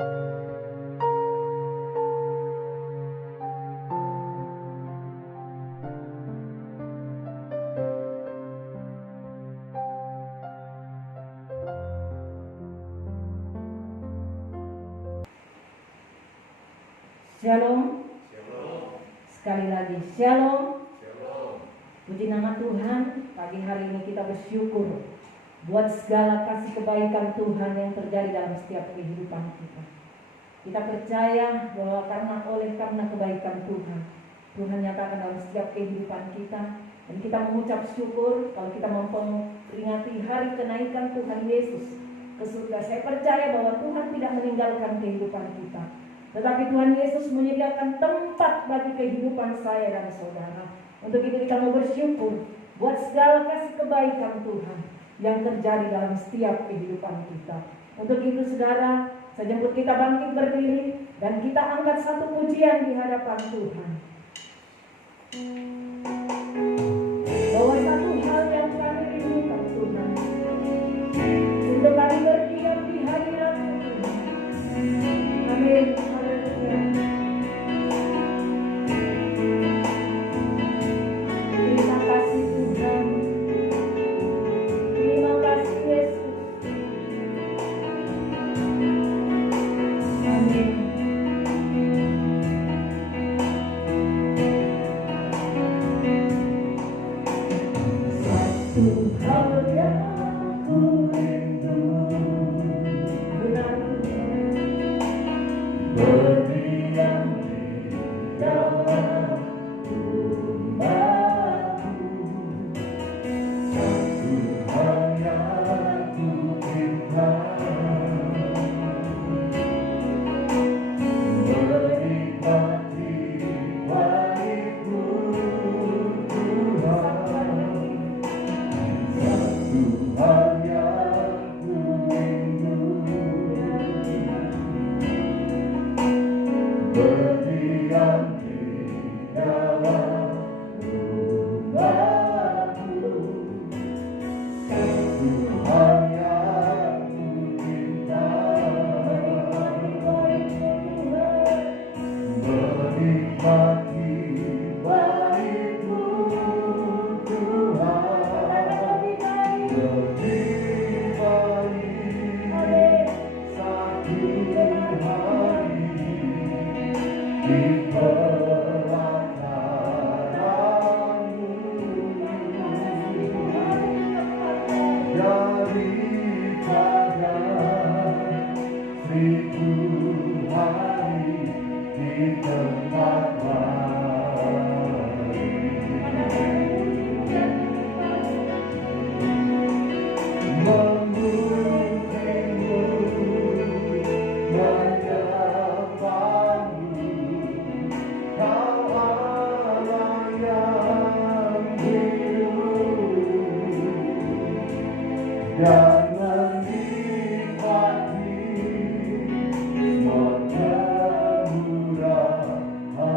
Shalom. Sekali lagi shalom. Puji nama Tuhan, pagi hari ini kita bersyukur buat segala kasih kebaikan Tuhan yang terjadi dalam setiap kehidupan kita. Kita percaya bahwa karena kebaikan Tuhan, Tuhan nyatakan dalam setiap kehidupan kita. Dan kita mengucap syukur kalau kita memperingati hari kenaikan Tuhan Yesus ke surga. Saya percaya bahwa Tuhan tidak meninggalkan kehidupan kita, tetapi Tuhan Yesus menyediakan tempat bagi kehidupan saya dan saudara. Untuk itu kita mau bersyukur buat segala kasih kebaikan Tuhan yang terjadi dalam setiap kehidupan kita. Untuk itu saudara, saya jemput kita bangkit berdiri dan kita angkat satu pujian di hadapan Tuhan. Bahwa satu hal yang kami rindukan Tuhan, untuk kami berdiam di hadirat Tuhan. Amin. Terima kasih Tuhan. Terima kasih Yesus. Amin. Satu hal yang ku rindu, benar berdiam di dalam rumahmu. Satu hal yang ku minta, menikmati baik-Mu Tuhan. Satu hal yang ku rindu, berdiam di dalam rumahmu. Satu hal yang ku minta, menikmati baik-Mu Tuhan. Lebih baik satu hari di pelataran-Mu daripada 1000 hari di tempat lain. Memujimu, menyapamu, Kau Allah yang hidup, dan menikmati semua kemurahan-Mu.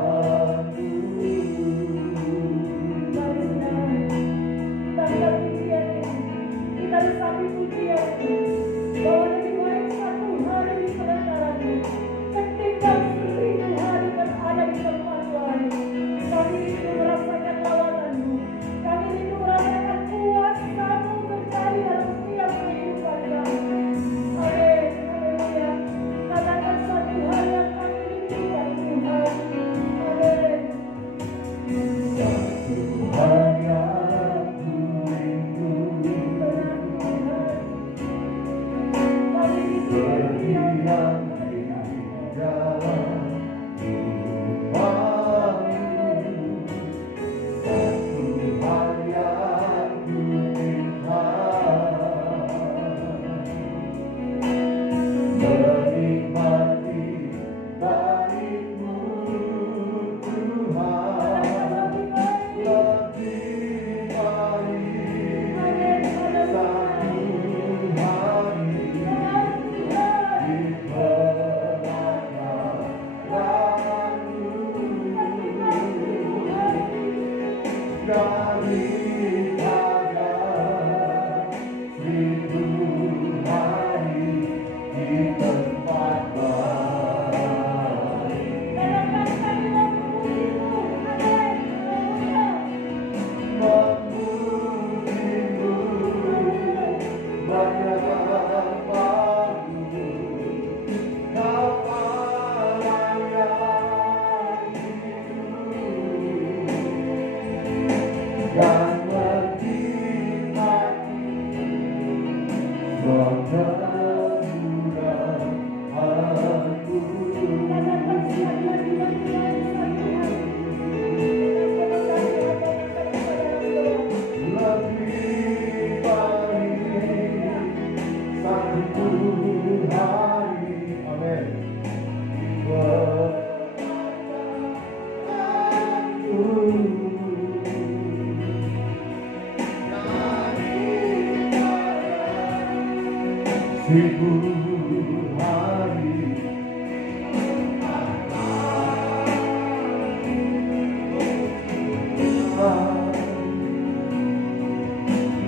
1000 hari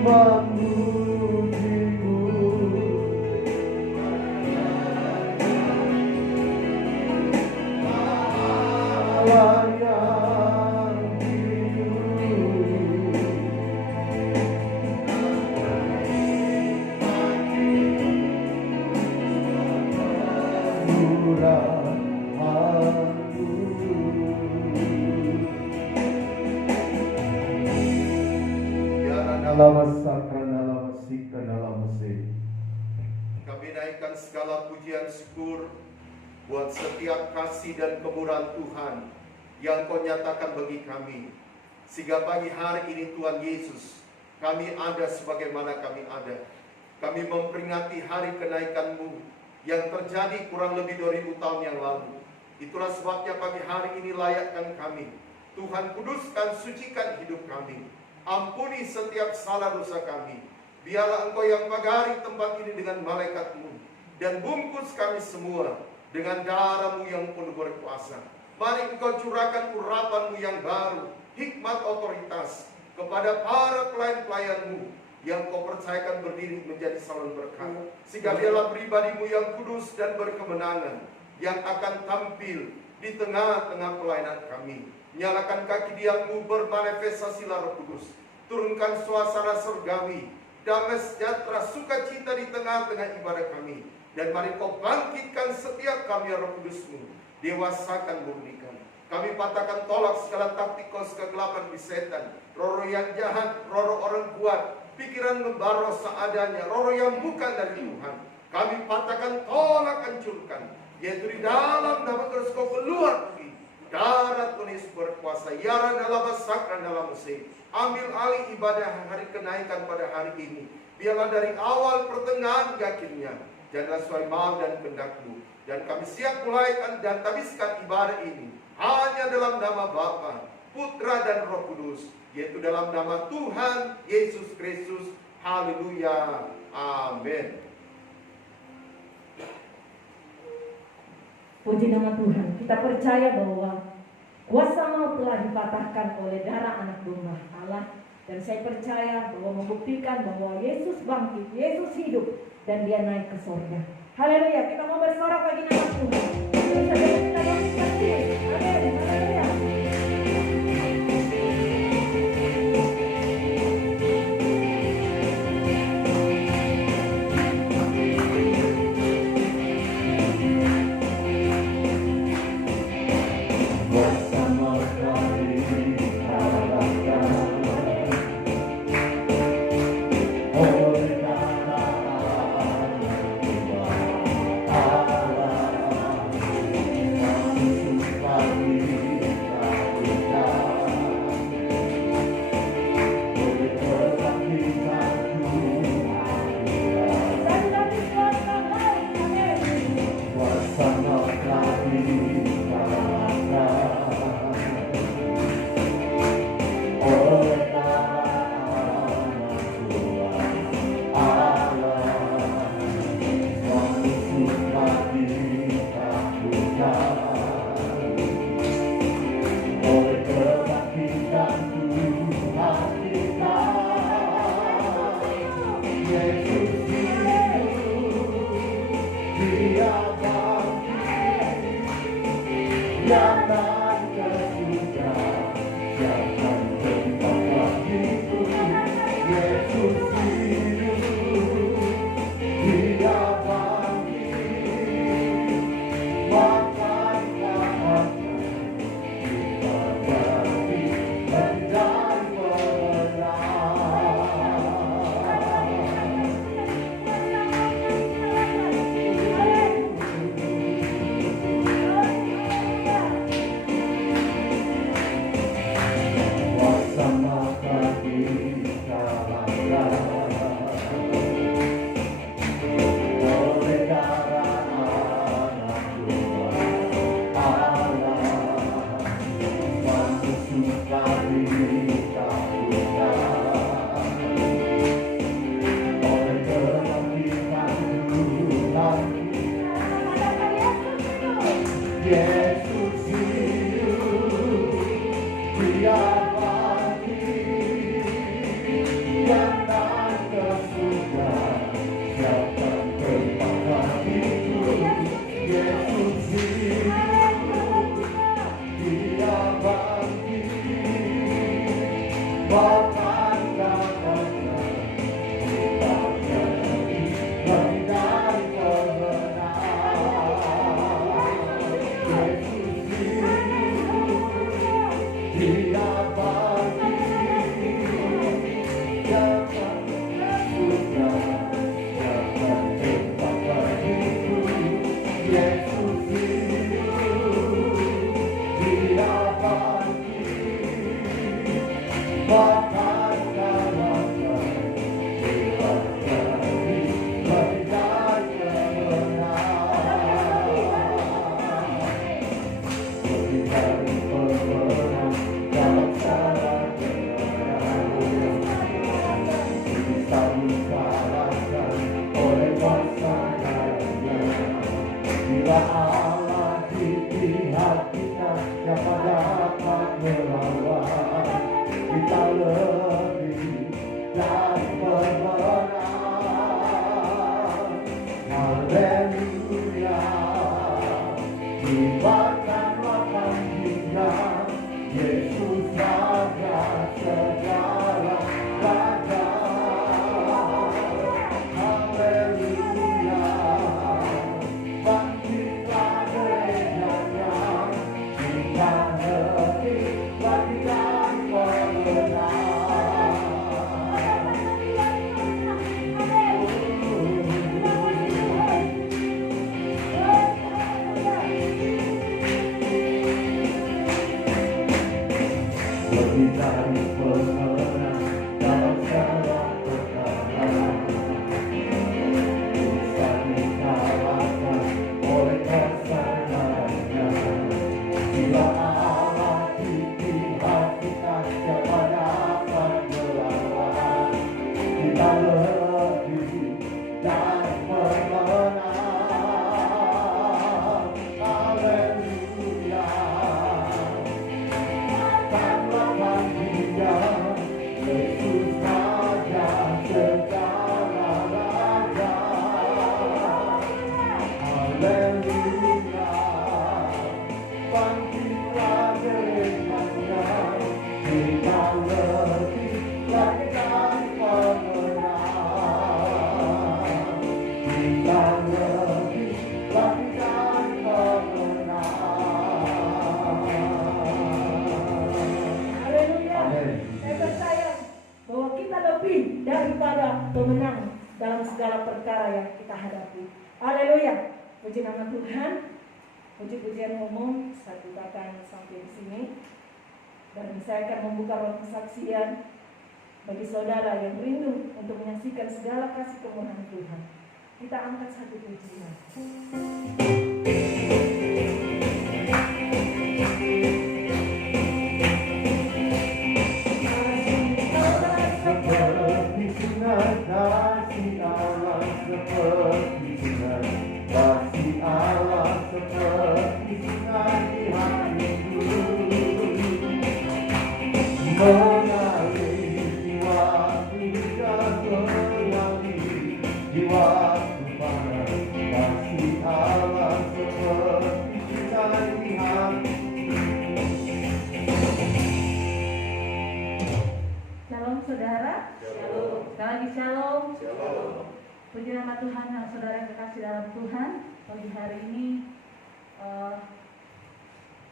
memujimu, Allah yang hidup. Murah hati. Kami naikkan segala pujian syukur buat setiap kasih dan kemurahan Tuhan yang Kau nyatakan bagi kami. Sehingga pagi hari ini Tuhan Yesus, kami ada sebagaimana kami ada. Kami memperingati hari kenaikan-Mu yang terjadi kurang lebih 2000 tahun yang lalu. Itulah sebabnya pagi hari ini layakkan kami. Tuhan, kuduskan, sucikan hidup kami. Ampuni setiap salah dosa kami. Biarlah Engkau yang pagari tempat ini dengan malaikat-Mu, dan bungkus kami semua dengan darah-Mu yang penuh berkuasa. Mari Engkau curahkan urapan-Mu yang baru, hikmat otoritas kepada para pelayan-pelayan-Mu yang Kau percayakan berdiri menjadi salon berkat. Sehingga biarlah pribadi-Mu yang kudus dan berkemenangan yang akan tampil di tengah-tengah pelayanan kami. Nyalakan kaki diam-Mu, bermanifestasilah Roh Kudus. Turunkan suasana surgawi, damai sejahtera, sukacita di tengah-tengah ibadah kami. Dan mari Kau bangkitkan setiap kami Roh Kudus-Mu, dewasakan, murnikan. Kami patahkan tolak segala taktikos kegelapan di setan, roh yang jahat, roh orang kuat, pikiran membaros seadanya, roh yang bukan dari Tuhan. Kami patahkan, tolak, hancurkan, yaitu di dalam nama terus Kau keluar pergi. Darat Tuhan Yesus berkuasa. Yaran dalam sakran dalam mesin. Ambil alih ibadah hari kenaikan pada hari ini. Biarlah dari awal pertengahan hingga akhirnya janganlah sesuai mau dan kehendak-Mu. Dan kami siap mulaikan dan habiskan ibadah ini hanya dalam nama Bapa, Putra dan Roh Kudus, yaitu dalam nama Tuhan Yesus Kristus. Haleluya. Amin. Puji nama Tuhan. Kita percaya bahwa kuasa maut telah dipatahkan oleh darah anak domba Allah. Dan saya percaya bahwa membuktikan bahwa Yesus bangkit, Yesus hidup, dan Dia naik ke surga. Haleluya. Kita mau bersorak bagi nama Tuhan. Kita bangkitkan diri. Amin. Haleluya. Yesus hidup, Dia bangkit, yang naik ke surga, siapa tempat bagiku. Yesus hidup, Dia bangkit, bahkan katanya kita jadi lebih dari pemenang. Yesus hidup, Dia bangkit, jangan surga, jangan tempat bagiku. Yesus hidup, Dia bangkit, bahkan kalahkan kita jadi lebih dari pemenang. Lebih dari pemenang dalam segala bisa dikalahkan oleh kuasa-Nya. Bila Allah di pihak kita, siapa dapat melawan? Kita lebih dari pemenang. Haleluya, kibarkanlah panggilnya, Yesus Raja segala raja. Haleluya, bangkitlah gerejanya, kita lebih lagi dari pemenang. Lebih dari pemenang dalam segala perkara, bisa dikalahkan oleh kuasa-Nya. Bila Allah di pihak kita, siapa dapat melawan? Kita lebih dari pemenang. Haleluya, karena baginya Yesus Raja segala raja. Haleluya, bangkitlah gerejanya, kita lebih lagi dari pemenang. Kita lebih lagi dari pemenang. Haleluya. Amin. Saya percaya bahwa kita lebih daripada pemenang dalam segala perkara yang kita hadapi. Haleluya. Puji nama Tuhan. Puji-pujian umum saya bukakan sampai di sini. Dan saya akan membuka ruang kesaksian bagi saudara yang rindu untuk menyaksikan segala kasih kemurahan Tuhan. Kita angkat satu pujian. Seperti sungai kasih Allah, seperti sungai kasih Allah, seperti sungai di hatiku, mengalir jiwaku dan mengalir jiwaku panas. Kasih Allah seperti sungai di hatiku. Shalom saudara. Shalom. Sekali lagi shalom. Shalom. Puji nama Tuhan yang saudara yang kekasih dalam Tuhan. Pagi hari ini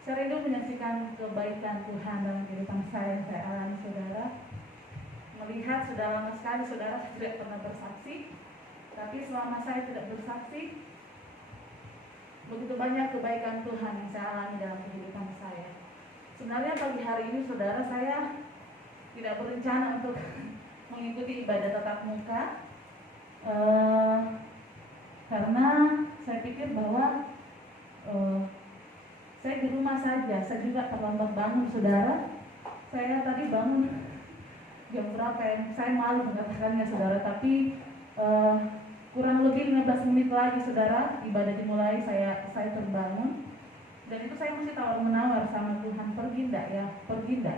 saya rindu menyaksikan kebaikan Tuhan dalam kehidupan saya yang saya alami saudara. Melihat sudah lama sekali saudara tidak pernah bersaksi, tapi selama saya tidak bersaksi, begitu banyak kebaikan Tuhan yang saya alami dalam kehidupan saya. Sebenarnya pagi hari ini saudara saya tidak berencana untuk mengikuti ibadah tatap muka, karena saya pikir bahwa saya di rumah saja. Saya juga terlambat bangun saudara. Saya tadi bangun jam berapa ya? Saya malu mengatakannya saudara, tapi kurang lebih 15 menit lagi saudara ibadah dimulai, saya terbangun. Dan itu saya mesti tawar-menawar sama Tuhan, pergi enggak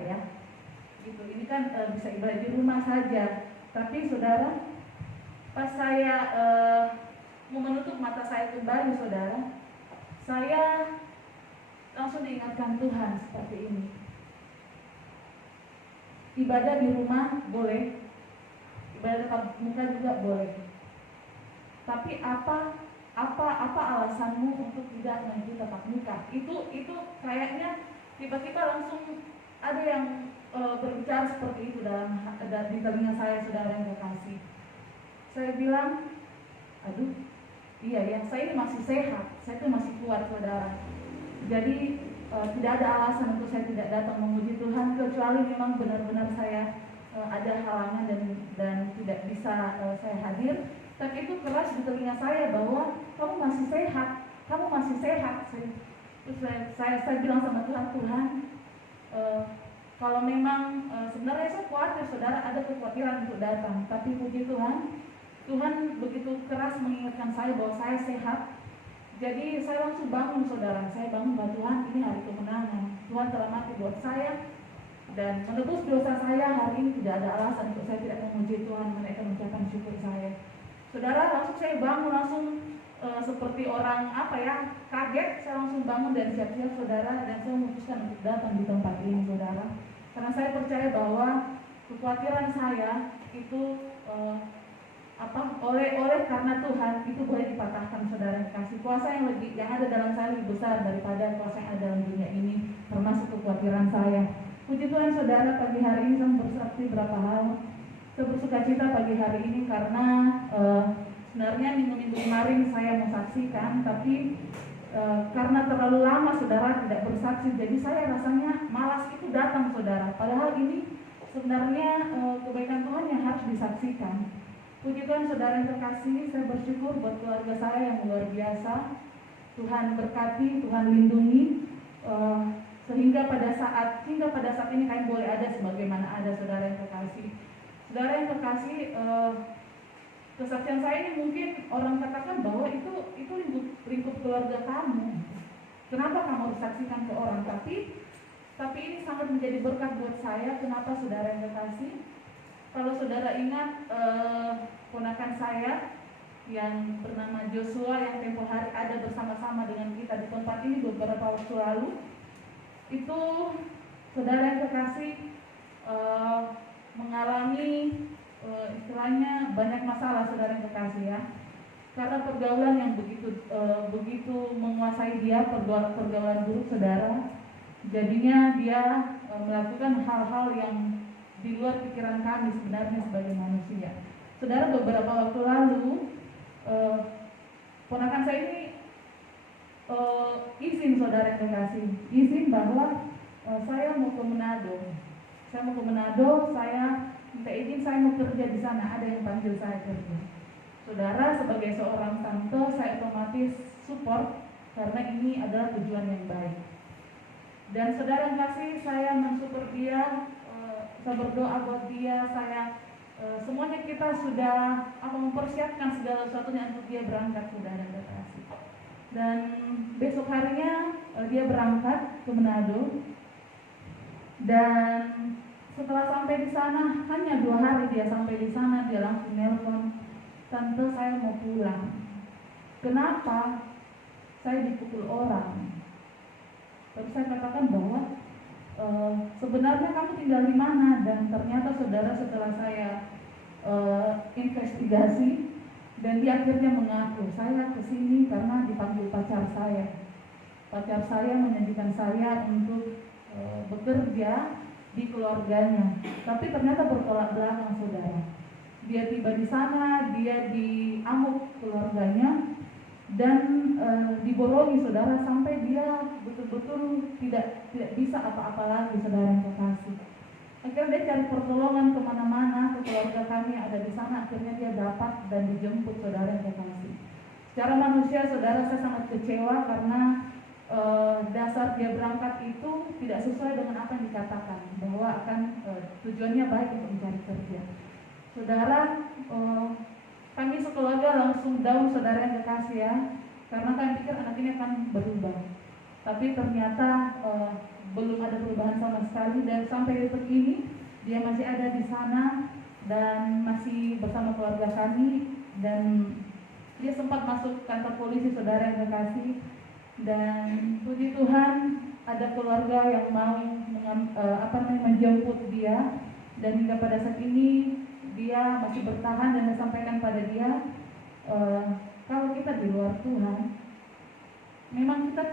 ya gitu. Ini kan bisa ibadah di rumah saja. Tapi saudara, pas saya mau menutup mata saya kembali saudara, saya langsung diingatkan Tuhan seperti ini. Ibadah di rumah boleh, ibadah tatap muka juga boleh. Tapi apa alasanmu untuk tidak menuju tatap muka? Itu kayaknya tiba-tiba langsung ada yang berbicara seperti itu di telinga saya, saudara yang kekasih. Saya bilang, aduh, iya ya, saya ini masih sehat, saya itu masih kuat saudara. Jadi tidak ada alasan untuk saya tidak datang memuji Tuhan, kecuali memang benar-benar saya ada halangan dan tidak bisa saya hadir. Tapi itu keras di telinga saya bahwa kamu masih sehat. Terus saya bilang sama Tuhan, kalau memang sebenarnya saya khawatir saudara ada kekhawatiran untuk datang, tapi puji Tuhan begitu keras mengingatkan saya bahwa saya sehat. Jadi saya langsung bangun saudara, saya bangun bahwa Tuhan, ini hari kemenangan. Tuhan telah mati buat saya dan menebus dosa saya. Hari ini tidak ada alasan untuk saya tidak memuji Tuhan, menaikkan ucapan syukur saya. Saudara, langsung saya bangun, langsung seperti orang kaget. Saya langsung bangun dan siap-siap saudara, dan saya memutuskan untuk datang di tempat ini saudara, karena saya percaya bahwa kekhawatiran saya itu oleh karena Tuhan itu boleh dipatahkan saudara yang kasih. Kuasa yang ada dalam saya lebih besar daripada kuasa yang ada dalam dunia ini, termasuk kekhawatiran saya. Puji Tuhan saudara, pagi hari ini saya bersaksi berapa hal. Saya bersuka cita pagi hari ini karena sebenarnya minggu-minggu kemarin saya mau saksikan, tapi karena terlalu lama saudara tidak bersaksi, jadi saya rasanya malas itu datang saudara. Padahal ini sebenarnya kebaikan Tuhan yang harus disaksikan. Puji Tuhan saudara yang terkasih, saya bersyukur buat keluarga saya yang luar biasa. Tuhan berkati, Tuhan lindungi, sehingga pada saat ini kalian boleh ada sebagaimana ada saudara yang terkasih. Saudara yang terkasih, kesaksian saya ini mungkin orang katakan bahwa itu lingkup keluarga kamu. Kenapa kamu harus saksikan ke orang? Tapi ini sangat menjadi berkat buat saya. Kenapa saudara yang terkasih? Kalau saudara ingat ponakan saya yang bernama Joshua yang tempoh hari ada bersama-sama dengan kita di tempat ini beberapa waktu lalu, itu saudara yang terkasih mengalami istilahnya banyak masalah saudara yang terkasih ya, karena pergaulan yang begitu menguasai dia, pergaulan buruk saudara. Jadinya dia melakukan hal-hal yang di luar pikiran kami sebenarnya sebagai manusia. Saudara, beberapa waktu lalu ponakan saya ini izin saudara yang terkasih, izin bahwa saya mau ke Manado. Saya minta izin, saya mau kerja di sana, ada yang panggil saya kerja. Saudara, sebagai seorang tante, saya otomatis support karena ini adalah tujuan yang baik. Dan saudara yang kasih, saya mensupport dia, saya berdoa buat dia, semuanya kita sudah mempersiapkan segala sesuatunya untuk dia berangkat saudara yang kasih. Dan besok harinya dia berangkat ke Manado. Dan setelah sampai di sana, hanya 2 hari dia sampai di sana, dia langsung nelpon, "Tante, saya mau pulang." Kenapa? Saya dipukul orang. Terus saya katakan bahwa sebenarnya kamu tinggal di mana? Dan ternyata saudara, setelah saya investigasi, dan dia akhirnya mengaku, saya kesini karena dipanggil pacar saya. Pacar saya menjanjikan saya untuk bekerja di keluarganya, tapi ternyata bertolak belakang saudara. Dia tiba di sana, dia diamuk keluarganya dan diborongi saudara, sampai dia betul-betul tidak bisa apa-apa lagi saudara yang terkasih. Akhirnya dia cari pertolongan kemana-mana, ke keluarga kami ada di sana. Akhirnya dia dapat dan dijemput saudara yang terkasih. Secara manusia saudara, saya sangat kecewa karena dasar dia berangkat itu tidak sesuai dengan apa yang dikatakan, bahwa akan tujuannya baik untuk mencari kerja. Saudara, kami sekeluarga langsung down saudara yang terkasih ya, karena kami pikir anak ini akan berubah. tapi ternyata belum ada perubahan sama sekali, dan sampai detik ini dia masih ada di sana dan masih bersama keluarga kami, dan dia sempat masuk kantor polisi, saudara yang terkasih. Dan puji Tuhan ada keluarga yang mau menjemput dia, dan hingga pada saat ini dia masih bertahan, dan saya sampaikan pada dia, kalau kita di luar Tuhan, memang kita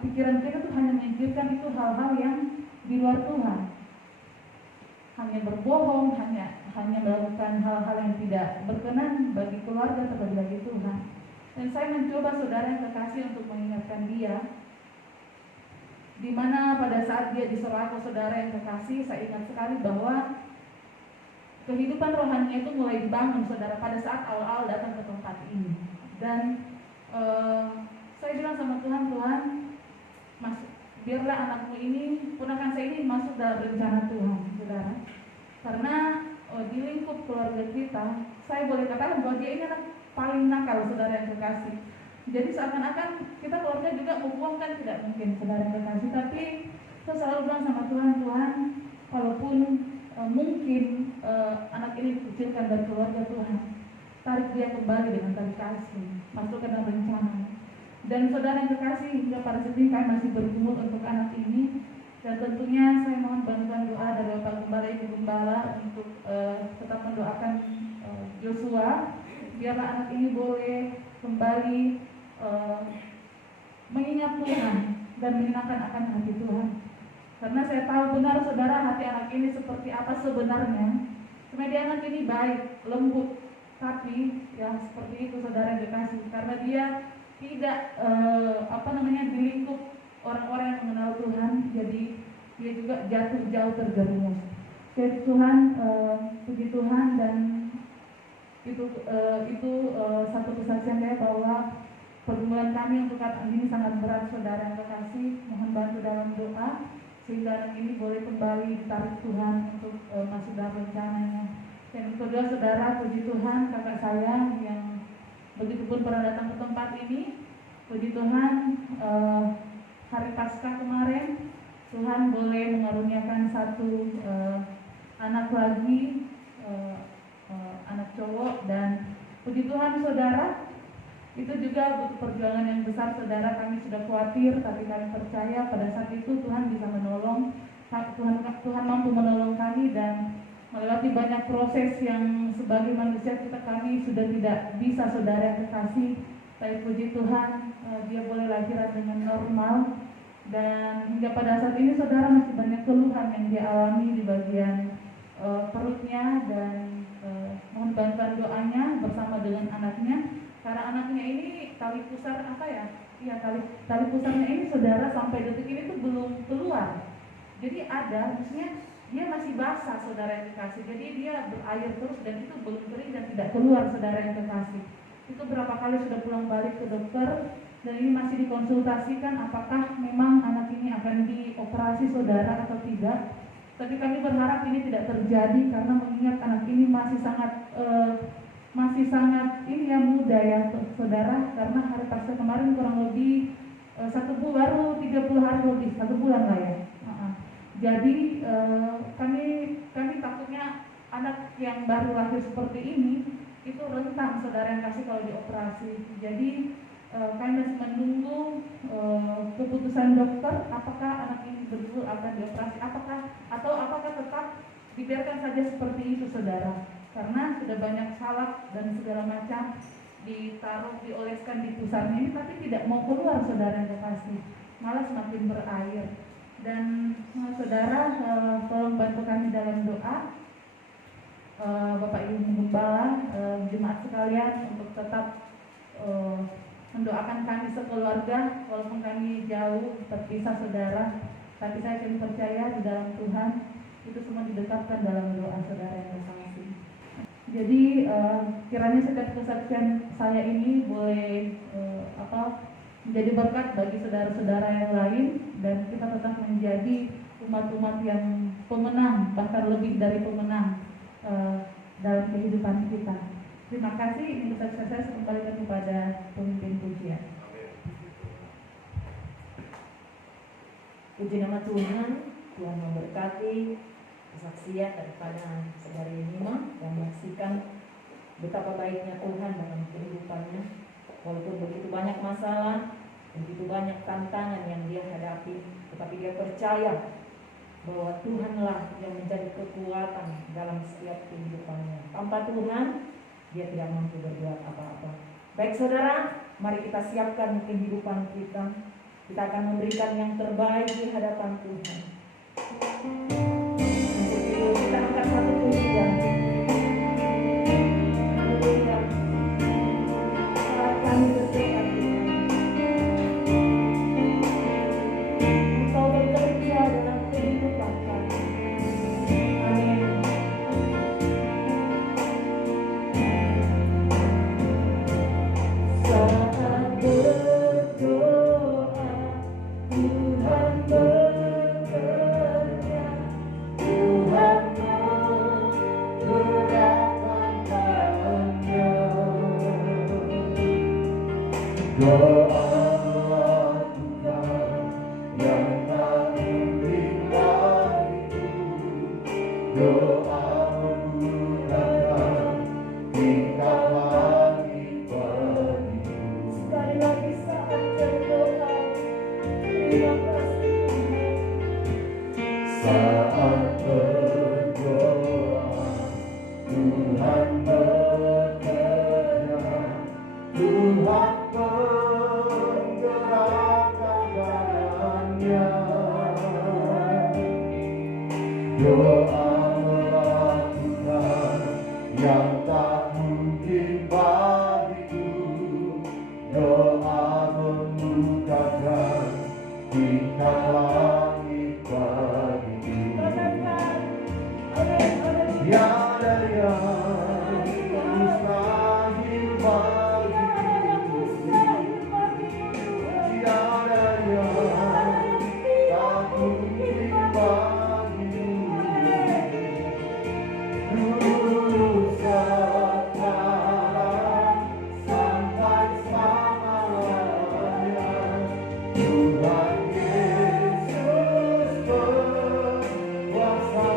pikiran kita tuh hanya memikirkan itu hal-hal yang di luar Tuhan, hanya berbohong, hanya melakukan hal-hal yang tidak berkenan bagi keluarga atau bagi Tuhan. Dan saya mencoba, saudara yang terkasih, untuk mengingatkan dia, di mana pada saat dia diserahkan, saudara yang terkasih, saya ingat sekali bahwa kehidupan rohaninya itu mulai dibangun, saudara, pada saat awal-awal datang ke tempat ini. Dan saya bilang sama Tuhan, biarlah anakmu ini, ponakan saya ini masuk dalam rencana Tuhan, saudara. Karena di lingkup keluarga kita, saya boleh katakan bahwa dia ini anak paling nakal, saudara yang terkasih. Jadi seakan-akan kita keluarga juga membuangkan, tidak mungkin, saudara yang terkasih. Tapi saya selalu bilang sama Tuhan, walaupun mungkin anak ini dikucilkan dari keluarga Tuhan, tarik dia kembali dengan tali kasih, masukkan dalam rencana. Dan saudara yang terkasih, hingga pada saat ini kami masih bergumul untuk anak ini. Dan tentunya saya mohon bantuan doa dari Bapak Gembala, Ibu Gembala untuk tetap mendoakan Joshua, biarlah anak ini boleh kembali mengingat Tuhan dan menyenangkan akan hati Tuhan. Karena saya tahu benar, saudara, hati anak ini seperti apa sebenarnya. Sebenarnya anak ini baik, lembut, tapi ya seperti itu, saudara yang dikasih, karena dia tidak di lingkup orang-orang yang mengenal Tuhan, jadi dia juga jatuh jauh terjerumus. Jadi Tuhan, puji Tuhan, dan itu satu kesaksian saya bahwa pergumulan kami untuk anak ini sangat berat, saudara yang terkasih. Mohon bantu dalam doa sehingga anak ini boleh kembali ditarik Tuhan untuk masuk dalam rencananya. Dan kedua, saudara, puji Tuhan, kakak saya yang begitu pun pernah datang ke tempat ini, puji Tuhan, hari Paskah kemarin Tuhan boleh mengaruniakan satu anak lagi, anak cowok. Dan puji Tuhan, saudara, itu juga butuh perjuangan yang besar, saudara. Kami sudah khawatir, tapi kami percaya pada saat itu Tuhan bisa menolong. Tuhan mampu menolong kami, dan melewati banyak proses yang sebagai manusia kami sudah tidak bisa, saudara yang terkasih. Tapi puji Tuhan, dia boleh lahiran dengan normal. Dan hingga pada saat ini, saudara, masih banyak keluhan yang dia alami di bagian perutnya. Dan mohon bantuan doanya bersama dengan anaknya, karena anaknya ini tali pusar tali pusarnya ini, saudara, sampai detik ini tuh belum keluar. Jadi maksudnya dia masih basah, saudara yang terkasih. Jadi dia berair terus dan itu belum kering dan tidak keluar, saudara yang terkasih. Itu berapa kali sudah pulang balik ke dokter, dan ini masih dikonsultasikan apakah memang anak ini akan dioperasi, saudara, atau tidak. Tapi kami berharap ini tidak terjadi, karena mengingat anak ini masih sangat muda ya, saudara. Karena hari Paskah kemarin kurang lebih baru 30 hari lebih, 1 bulan lah ya. Jadi kami takutnya anak yang baru lahir seperti ini itu rentan, saudara yang kasih, kalau dioperasi. Jadi kami masih menunggu keputusan dokter apakah anak ini betul akan dioperasi, apakah tetap dibiarkan saja seperti itu, saudara. Karena sudah banyak salep dan segala macam dioleskan di pusarnya ini, tapi tidak mau keluar, saudara yang kasih, malah semakin berair. Dan saudara, tolong bantu kami dalam doa, Bapak Ibu Gembala, jemaat sekalian, untuk tetap mendoakan kami sekeluarga, walaupun kami jauh terpisah, saudara. Tapi saya yakin percaya di dalam Tuhan itu semua didekatkan dalam doa, saudara yang terkasih. Jadi kiranya setiap kesaksian saya ini boleh menjadi berkat bagi saudara-saudara yang lain, dan kita tetap menjadi umat-umat yang pemenang, bahkan lebih dari pemenang dalam kehidupan kita. Terima kasih. Ini kesaksian saya kembalikan kepada pemimpin pujian. Puji nama Tuhan, Tuhan memberkati kesaksian daripada saudari Nima dan menyaksikan betapa baiknya Tuhan dalam kehidupannya. Walaupun begitu banyak masalah, begitu banyak tantangan yang dia hadapi, tetapi dia percaya bahwa Tuhanlah yang menjadi kekuatan dalam setiap kehidupannya. Tanpa Tuhan, dia tidak mampu berbuat apa-apa. Baik saudara, mari kita siapkan kehidupan kita. Kita akan memberikan yang terbaik di hadapan Tuhan. Untuk itu kita angkat satu pujian. Haleluya. Saat kami berdoa Tuhan, Engkau bekerja dalam kehidupan kami. Amin. Saat berdoa Tuhan bekerja, Tuhan menggerakkan tangannya. Doa Tuhan yang tak mungkin bagiku, doa memudahkan tingkah langit bagiku. Sekali lagi saat berdoa, terima kasih Saat berdoa Tuhan bekerja, Tuhan menggerakkan tangannya. Doa melakukan yang tak mungkin bagiku, doa membukakan tingkah langit bagiku. Tiada yang mustahil bagiku, tiada yang tak mungkin bagiku. Dulu sekarang sampai selamanya, Tuhan Yesus berkuasa.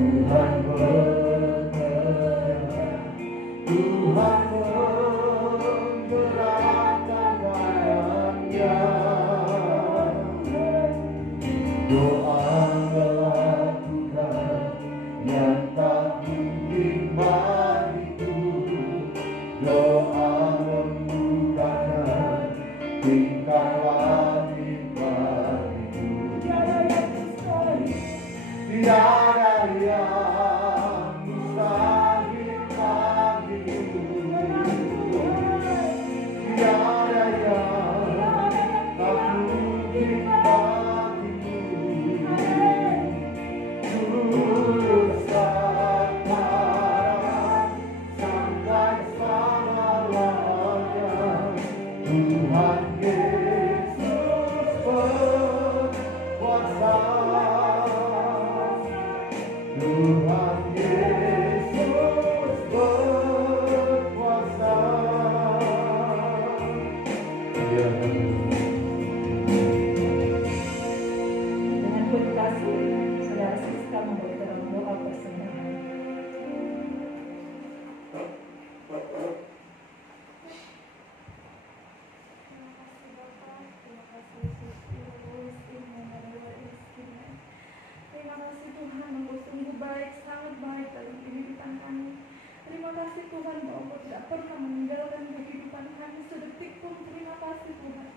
Tuhan bekerja, Tuhan menggerakkan tangannya. Doa melakukan yang tak mungkin bagiku, doa membukakan tingkah langit bagiku. Tiada yang mustahil bagiku, tiada yang tak mungkin bagiku. Dulu sekarang sampai selamanya, Tuhan Yesus berkuasa. Tuhan Yesus berkuasa. Ya. dengan penuh kasih, saudara Siska membawa dalam doa persembahan. Terima kasih Tuhan, Engkau sungguh baik, sangat baik dalam kehidupan kami. Terima kasih Tuhan bahwa Engkau tidak pernah meninggalkan kehidupan kami sedetik pun. Terima kasih Tuhan,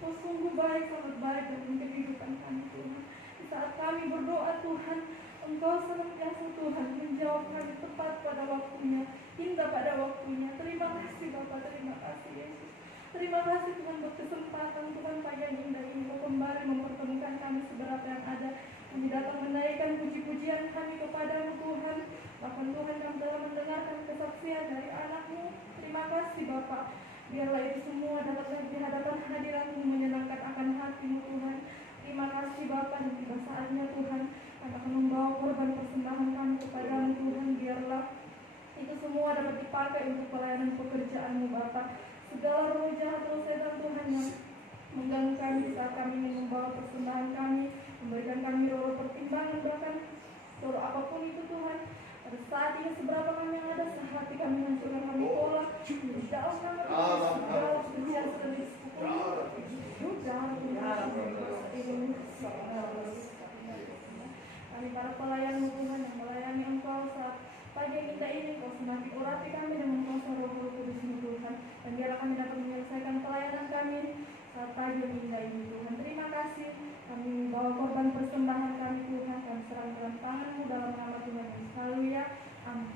Engkau sungguh baik, sangat baik dalam kehidupan kami Tuhan. Di saat kami berdoa Tuhan, Engkau senantiasa Tuhan menjawab kami tepat pada waktunya, indah pada waktunya. Terima kasih Bapa, terima kasih Yesus. Terima kasih Tuhan buat kesempatan Tuhan pagi yang indah ini Engkau kembali mempertemukan kami seberapa yang ada. Kami datang menaikkan puji-pujian kami kepadamu Tuhan. Bahkan Tuhan kami telah mendengarkan kesaksian dari anak-Mu. Terima kasih Bapa. Biarlah itu semua dapat di hadapan hadirat-Mu menyenangkan akan hati-Mu Tuhan. Terima kasih Bapa, dan tiba saatnya Tuhan kami akan membawa korban persembahan kami kepada-Mu Tuhan. Biarlah itu semua dapat dipakai untuk pelayanan pekerjaan-Mu Bapa. Segala roh jahat, roh setan Tuhan yang mengganggu kami saat kami ingin membawa persembahan kami, memberikan kami roh pertimbangan, bahkan roh apapun itu Tuhan. Pada saat ini seberapa kami yang ada, sehati kami hancurkan, kami tolak. Jauh kami segala kebencian sudah kami para pelayan Tuhan yang melayani Engkau saat pagi kita ini, Kau semakin urati kami dengan kuasa Roh Kudus-Mu Tuhan, dan biarlah kami dapat menyelesaikan pelayanan kami saat pagi kita ini Tuhan. Terima kasih, kami bawa korban persembahan kami Tuhan, kami serahkan dalam tangan-Mu dalam nama Tuhan Yesus. Haleluya, amin.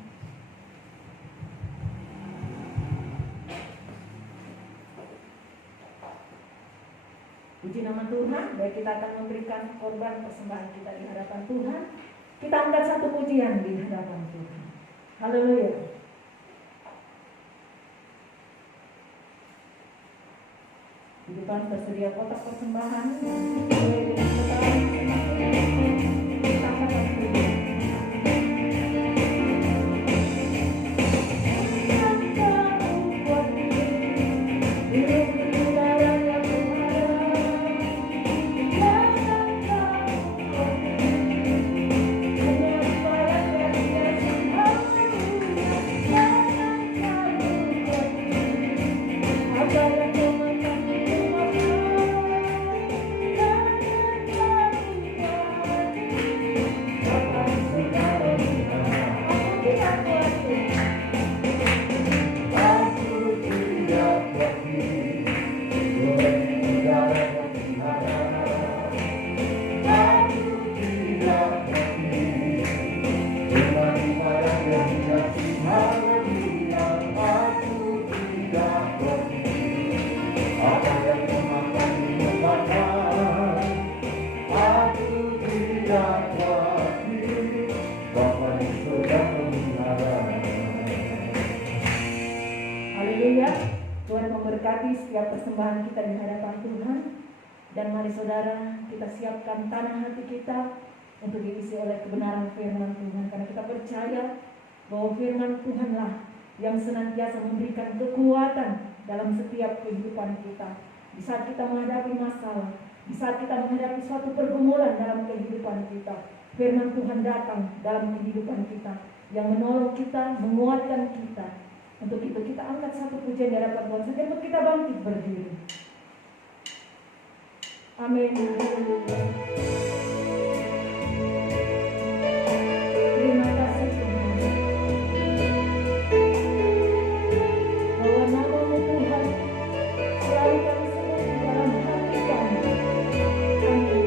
Puji nama Tuhan. Baik, kita akan memberikan korban persembahan kita di hadapan Tuhan. Kita angkat satu pujian di hadapan Tuhan. Haleluya. Di depan tersedia kotak persembahan. Kita angkat satu pujian. Setiap persembahan kita di hadapan Tuhan. Dan mari saudara, kita siapkan tanah hati kita untuk diisi oleh kebenaran firman Tuhan, karena kita percaya bahwa firman Tuhanlah yang senantiasa memberikan kekuatan dalam setiap kehidupan kita. Di saat kita menghadapi masalah, di saat kita menghadapi suatu pergumulan dalam kehidupan kita, firman Tuhan datang dalam kehidupan kita yang menolong kita, menguatkan kita. Untuk itu kita angkat satu pujian di hadapan Tuhan saja untuk kita bangkit berdiri. Amin. Terima kasih Tuhan. Bahwa nama-Mu Tuhan selalu kami sebut di dalam hati kami. Amin.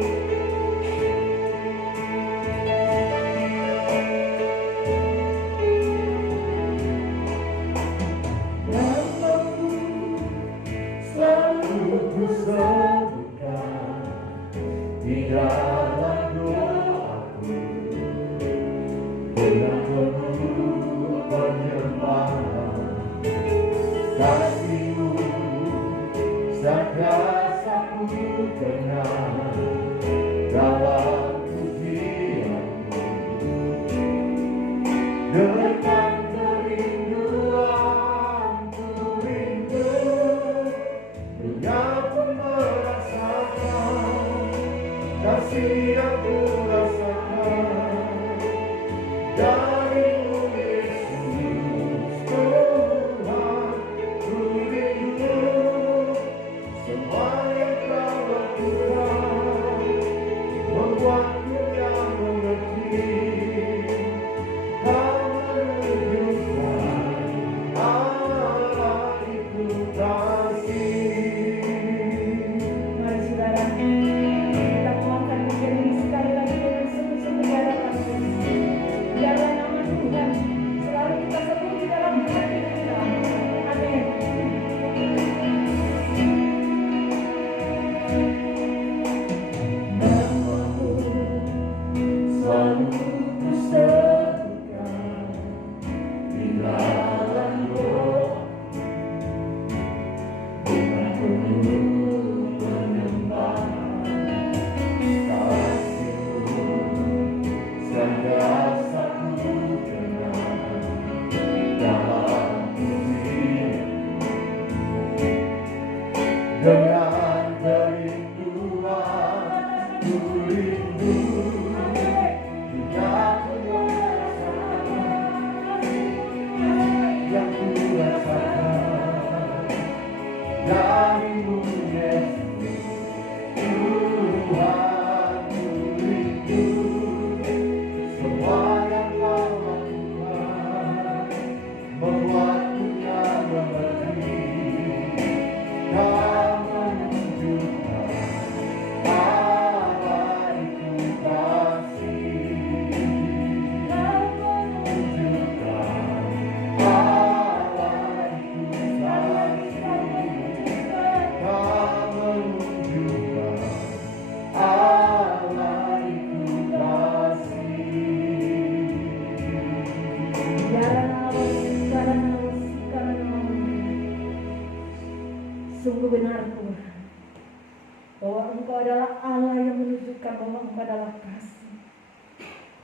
bahwa Engkau adalah kasih.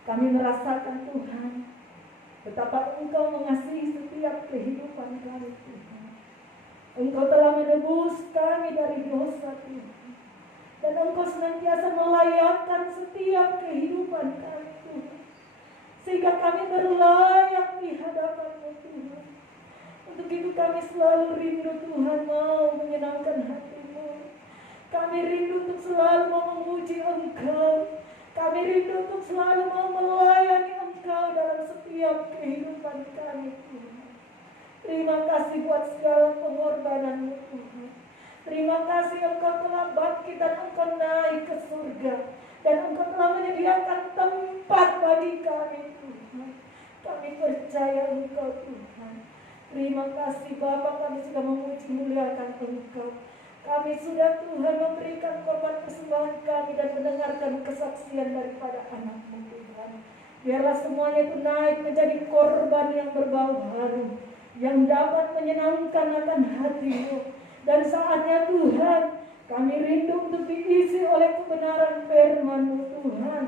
Kami merasakan Tuhan betapa Engkau mengasihi setiap kehidupan kami Tuhan. Engkau telah menebus kami dari dosa Tuhan. Dan Engkau senantiasa melayakkan setiap kehidupan kami Tuhan. Sehingga kami berlayak di hadapan-Mu Tuhan. Untuk itu kami selalu rindu Tuhan mau menyenangkan hati-Mu. Kami rindu untuk selalu mau memuji Engkau. Kami rindu untuk selalu mau melayani Engkau dalam setiap kehidupan kami Tuhan. Terima kasih buat segala pengorbanan-Mu Tuhan. Terima kasih Engkau telah bangkit dan Engkau naik ke surga. Dan Engkau telah menyediakan tempat bagi kami Tuhan. Kami percaya Engkau Tuhan. Terima kasih Bapa, kami sudah memuji muliakan Engkau. Kami sudah Tuhan memberikan korban persembahan kami dan mendengarkan kesaksian daripada anak-Mu Tuhan. Biarlah semuanya itu naik menjadi korban yang berbau harum, yang dapat menyenangkan akan hati-Mu. Dan saatnya Tuhan, kami rindu untuk diisi oleh kebenaran firman-Mu Tuhan.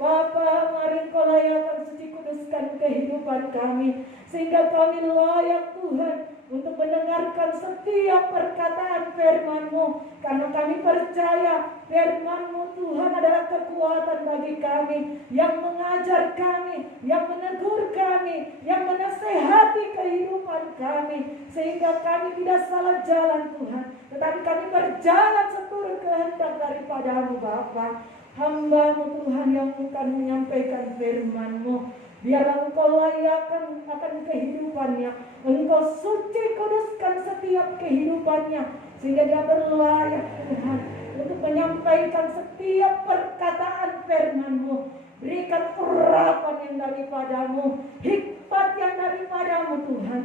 Bapa, mari Engkau layakkan, suci kuduskan kehidupan kami, sehingga kami layak Tuhan untuk mendengarkan setiap perkataan firman-Mu. Karena kami percaya firman-Mu Tuhan adalah kekuatan bagi kami, yang mengajar kami, yang menegur kami, yang menasehati kehidupan kami, sehingga kami tidak salah jalan Tuhan, tetapi kami berjalan seturut kehendak daripada-Mu Bapa. Hamba-Mu Tuhan yang akan menyampaikan firman-Mu, biarlah Engkau layakkan akan kehidupannya. Engkau suci kuduskan setiap kehidupannya, sehingga dia berlayak Tuhan untuk menyampaikan setiap perkataan firman-Mu. Berikan urapan yang daripada-Mu, hikmat yang daripada-Mu Tuhan.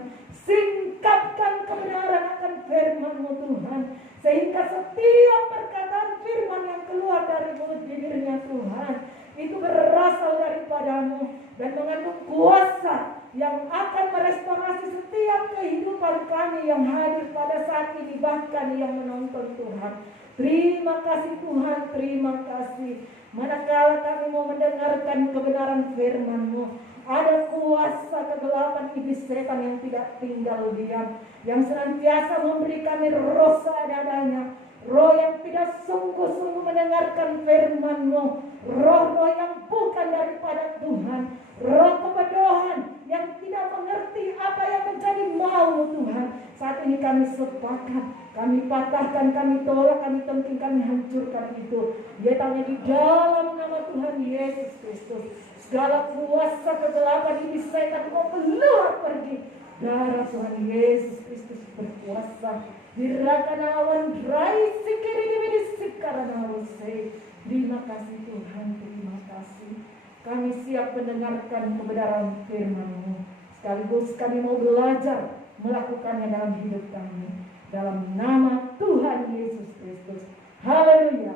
Singkapkan kebenaran akan firman-Mu Tuhan, sehingga setiap perkataan firman yang keluar dari mulut bibirnya Tuhan itu berasal daripada-Mu dan mengandung kuasa yang akan merestorasi setiap kehidupan kami yang hadir pada saat ini, bahkan yang menonton Tuhan. Terima kasih Tuhan, terima kasih. Manakala kami mau mendengarkan kebenaran firman-Mu, ada kuasa kegelapan iblis setan yang tidak tinggal diam, yang senantiasa memberi kami roh seadanya, roh yang tidak sungguh-sungguh mendengarkan firman-Mu, roh-roh yang bukan daripada Tuhan, roh kebodohan yang tidak mengerti apa yang menjadi mau Tuhan. Saat ini kami sepakat, kami patahkan, kami tolak, kami tengking, kami hancurkan itu. Dia tanya di dalam nama Tuhan Yesus Kristus. Segala kuasa kegelapan ini setan mau keluar pergi. Darah Tuhan Yesus Kristus berkuasa. Dirahkan awan rai sikiri dimini sikarana usai. Terima kasih Tuhan, terima kasih. Kami siap mendengarkan kebenaran firman-Mu. Sekaligus kami mau belajar melakukannya dalam hidup kami. Dalam nama Tuhan Yesus Kristus. Haleluya.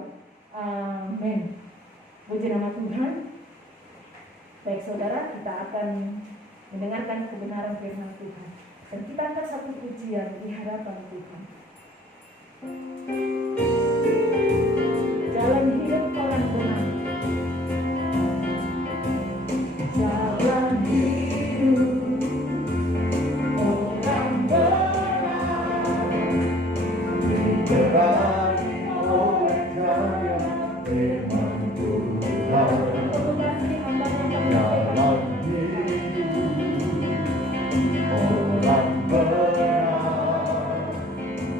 Amin. Puji nama Tuhan. Baik saudara, kita akan mendengarkan kebenaran firman Tuhan. Dan kita angkat satu pujian di hadapan Tuhan. Jalan hidup orang benar. Jalan hidup orang benar dijalani oleh Cahaya firman Tuhan. Jalan hidup orang benar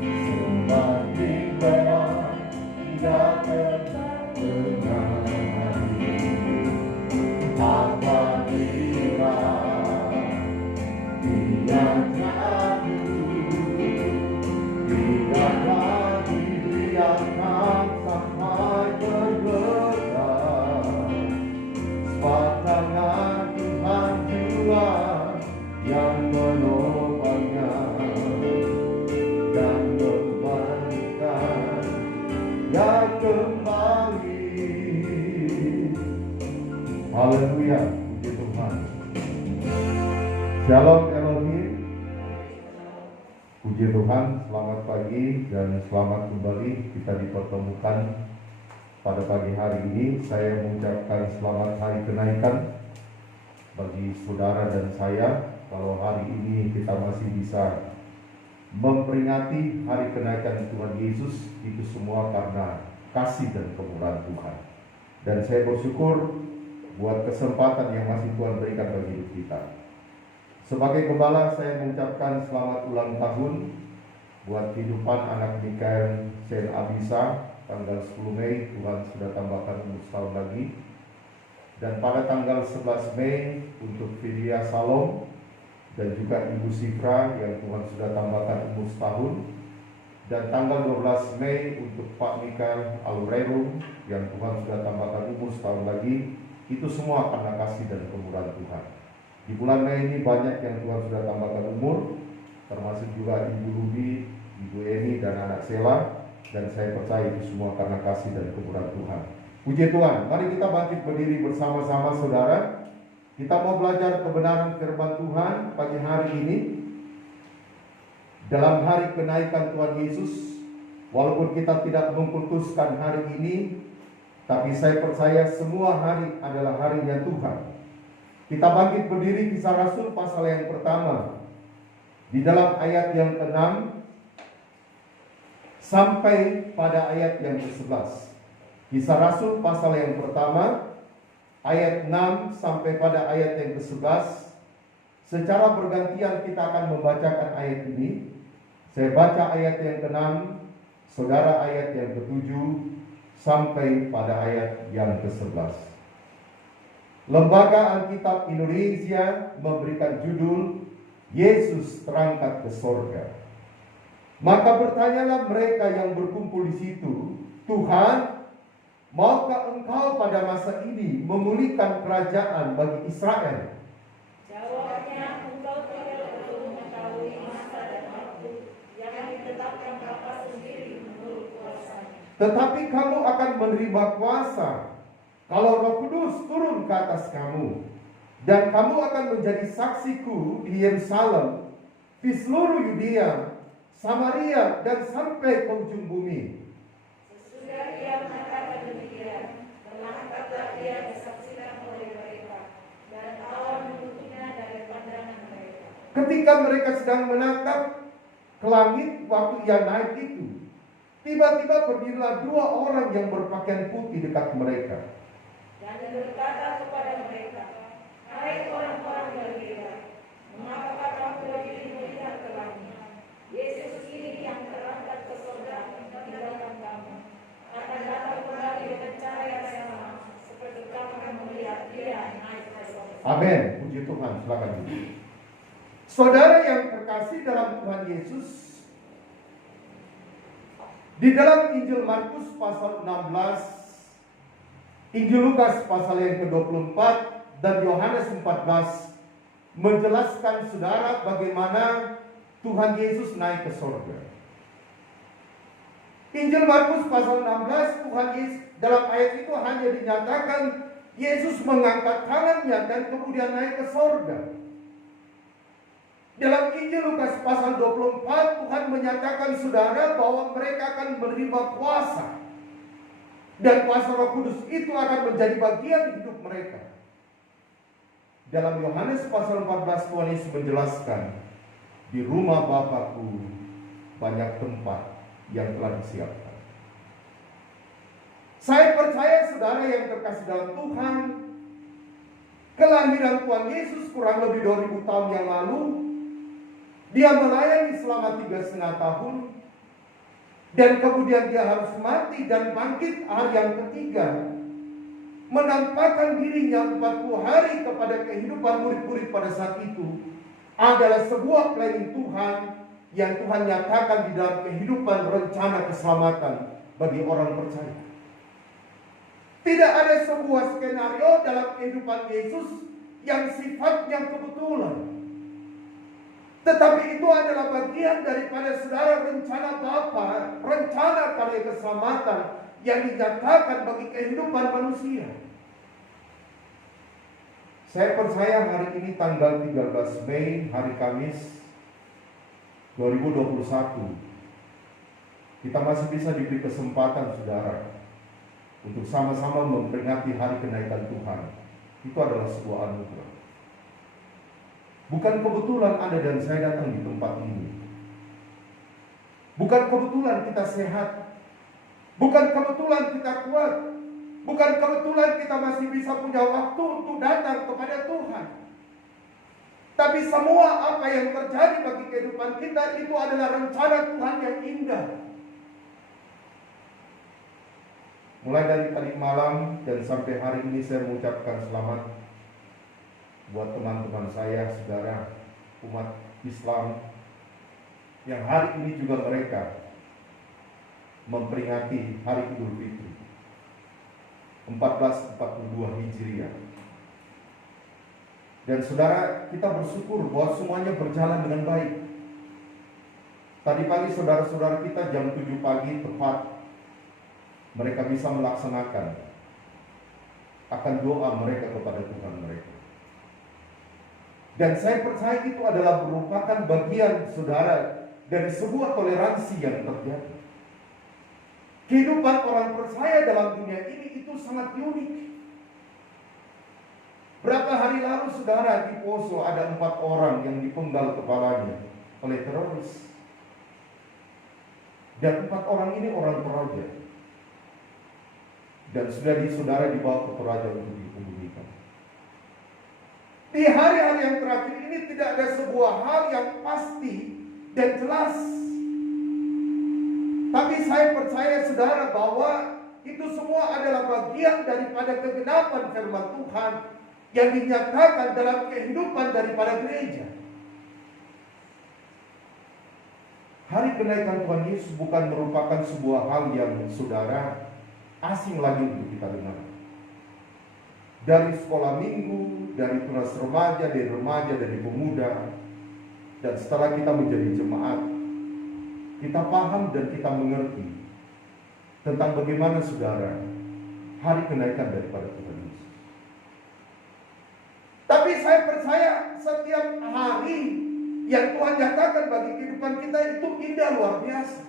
semakin benar tidak terkenal. Apabila dia jatuh, tidak lagi dibiarkan sampai bergetar. Sebab tangan Tuhan jua yang menopangnya dan membalikan ya kembali. Haleluya, puji Tuhan. Shalom Elohim. Puji Tuhan, selamat pagi dan selamat kembali kita dipertemukan Pada pagi hari ini saya mengucapkan selamat hari kenaikan bagi saudara dan saya. Kalau hari ini kita masih bisa memperingati hari kenaikan Tuhan Yesus, itu semua karena kasih dan kemurahan Tuhan. Dan saya bersyukur buat kesempatan yang masih Tuhan berikan bagi hidup kita. Sebagai gembala, saya mengucapkan selamat ulang tahun buat kehidupan anak Mikael Sen Abisa. Tanggal 10 Mei Tuhan sudah tambahkan umur setahun lagi. Dan pada tanggal 11 Mei untuk Fidia Salom dan juga Ibu Sifra yang Tuhan sudah tambahkan umur setahun. Dan tanggal 12 Mei untuk Pak Mikael Alurero yang Tuhan sudah tambahkan umur setahun lagi. Itu semua karena kasih dan kemurahan Tuhan. Di bulan Mei ini banyak yang Tuhan sudah tambahkan umur, termasuk juga Ibu Ruby, Ibu Eni dan anak Sela. Dan saya percaya itu semua karena kasih dan kemurahan Tuhan. Puji Tuhan, mari kita bangkit berdiri bersama-sama saudara. Kita mau belajar kebenaran firman Tuhan pagi hari ini. Dalam hari kenaikan Tuhan Yesus, walaupun kita tidak mengkultuskan hari ini, tapi saya percaya semua hari adalah harinya Tuhan. Kita bangkit berdiri, Kisah Rasul pasal yang pertama. Di dalam ayat yang ke-6 sampai pada ayat yang ke-11. Kisah Rasul pasal yang pertama, ayat 6 sampai pada ayat yang ke-11. Secara bergantian kita akan membacakan ayat ini. Saya baca ayat yang ke-6, saudara ayat yang ke-7 sampai pada ayat yang ke-11. Lembaga Alkitab Indonesia memberikan judul Yesus terangkat ke sorga. Maka bertanyalah mereka yang berkumpul di situ, Tuhan, maukah Engkau pada masa ini memulihkan kerajaan bagi Israel? Jawabnya, Engkau tidak perlu mengetahui masa dan waktu yang ditetapkan Bapa sendiri menurut kuasa-Nya. Tetapi kamu akan menerima kuasa kalau Roh Kudus turun ke atas kamu, dan kamu akan menjadi saksiku di Yerusalem, di seluruh Yudea, Samaria, dan sampai ke ujung bumi. Sesudah ia mengatakan demikian, terangkatlah ia disaksikan oleh mereka, dan awan menutupnya dari pandangan mereka. Ketika mereka sedang menatap ke langit waktu ia naik itu, tiba-tiba berdirilah dua orang yang berpakaian putih dekat mereka. Dan berkata kepada mereka, hai orang-orang Galilea, mengapakah kamu berdiri melihat ke langit? Yesus ini yang terangkat ke sorga di dalam kamu akan datang kembali dengan cahaya yang sama seperti kamu akan melihat dia naik ke sorga. Amin. Puji Tuhan. Silakan. Saudara yang terkasih dalam Tuhan Yesus, di dalam Injil Markus pasal 16, Injil Lukas pasal yang ke-24 dan Yohanes 14 menjelaskan saudara bagaimana Tuhan Yesus naik ke sorga. Injil Markus pasal 16, Tuhan Yesus dalam ayat itu hanya dinyatakan Yesus mengangkat tangannya dan kemudian naik ke sorga. Dalam Injil Lukas pasal 24, Tuhan menyatakan saudara bahwa mereka akan menerima kuasa. Dan kuasa Roh Kudus itu akan menjadi bagian hidup mereka. Dalam Yohanes pasal 14, Tuhan Yesus menjelaskan, di rumah Bapakku banyak tempat yang telah disiapkan. Saya percaya saudara yang terkasih dalam Tuhan, kelahiran Tuhan Yesus kurang lebih 2000 tahun yang lalu, dia melayani selama 3,5 tahun, dan kemudian dia harus mati dan bangkit hari yang ketiga, menampakkan dirinya 40 hari kepada kehidupan murid-murid pada saat itu, adalah sebuah planning Tuhan yang Tuhan nyatakan di dalam kehidupan rencana keselamatan bagi orang percaya. Tidak ada sebuah skenario dalam kehidupan Yesus yang sifatnya kebetulan. Tetapi itu adalah bagian daripada saudara rencana Bapa, rencana karya keselamatan yang dinyatakan bagi kehidupan manusia. Saya percaya hari ini tanggal 13 Mei, hari Kamis 2021, kita masih bisa diberi kesempatan saudara untuk sama-sama memperingati hari kenaikan Tuhan, itu adalah sebuah anugerah. Bukan kebetulan Anda dan saya datang di tempat ini. Bukan kebetulan kita sehat. Bukan kebetulan kita kuat. Bukan kebetulan kita masih bisa punya waktu untuk datang kepada Tuhan. Tapi semua apa yang terjadi bagi kehidupan kita itu adalah rencana Tuhan yang indah. Mulai dari tadi malam dan sampai hari ini saya mengucapkan selamat buat teman-teman saya, saudara, umat Islam yang hari ini juga mereka memperingati hari Idul Fitri 1442 Hijriah. Dan saudara, kita bersyukur bahwa semuanya berjalan dengan baik. Tadi pagi saudara-saudara kita jam 7 pagi tepat mereka bisa melaksanakan akan doa mereka kepada Tuhan mereka. Dan saya percaya itu adalah merupakan bagian saudara dari sebuah toleransi yang terjadi. Kehidupan orang percaya dalam dunia ini itu sangat unik. Berapa hari lalu saudara di Poso ada 4 orang yang dipenggal kepalanya oleh teroris. Dan 4 orang ini orang Toraja. Dan sudah saudara dibawa ke Toraja untuk dikebumikan. Di hari-hari yang terakhir ini tidak ada sebuah hal yang pasti dan jelas. Tapi saya percaya saudara bahwa itu semua adalah bagian daripada kegenapan firman Tuhan yang dinyatakan dalam kehidupan daripada gereja. Hari kenaikan Tuhan Yesus bukan merupakan sebuah hal yang saudara asing lagi untuk kita dengar. Dari sekolah minggu, dari tunas remaja, dari pemuda, dan setelah kita menjadi jemaat, kita paham dan kita mengerti tentang bagaimana saudara hari kenaikan daripada Tuhan Yesus. Tapi saya percaya setiap hari yang Tuhan nyatakan bagi kehidupan kita itu indah luar biasa.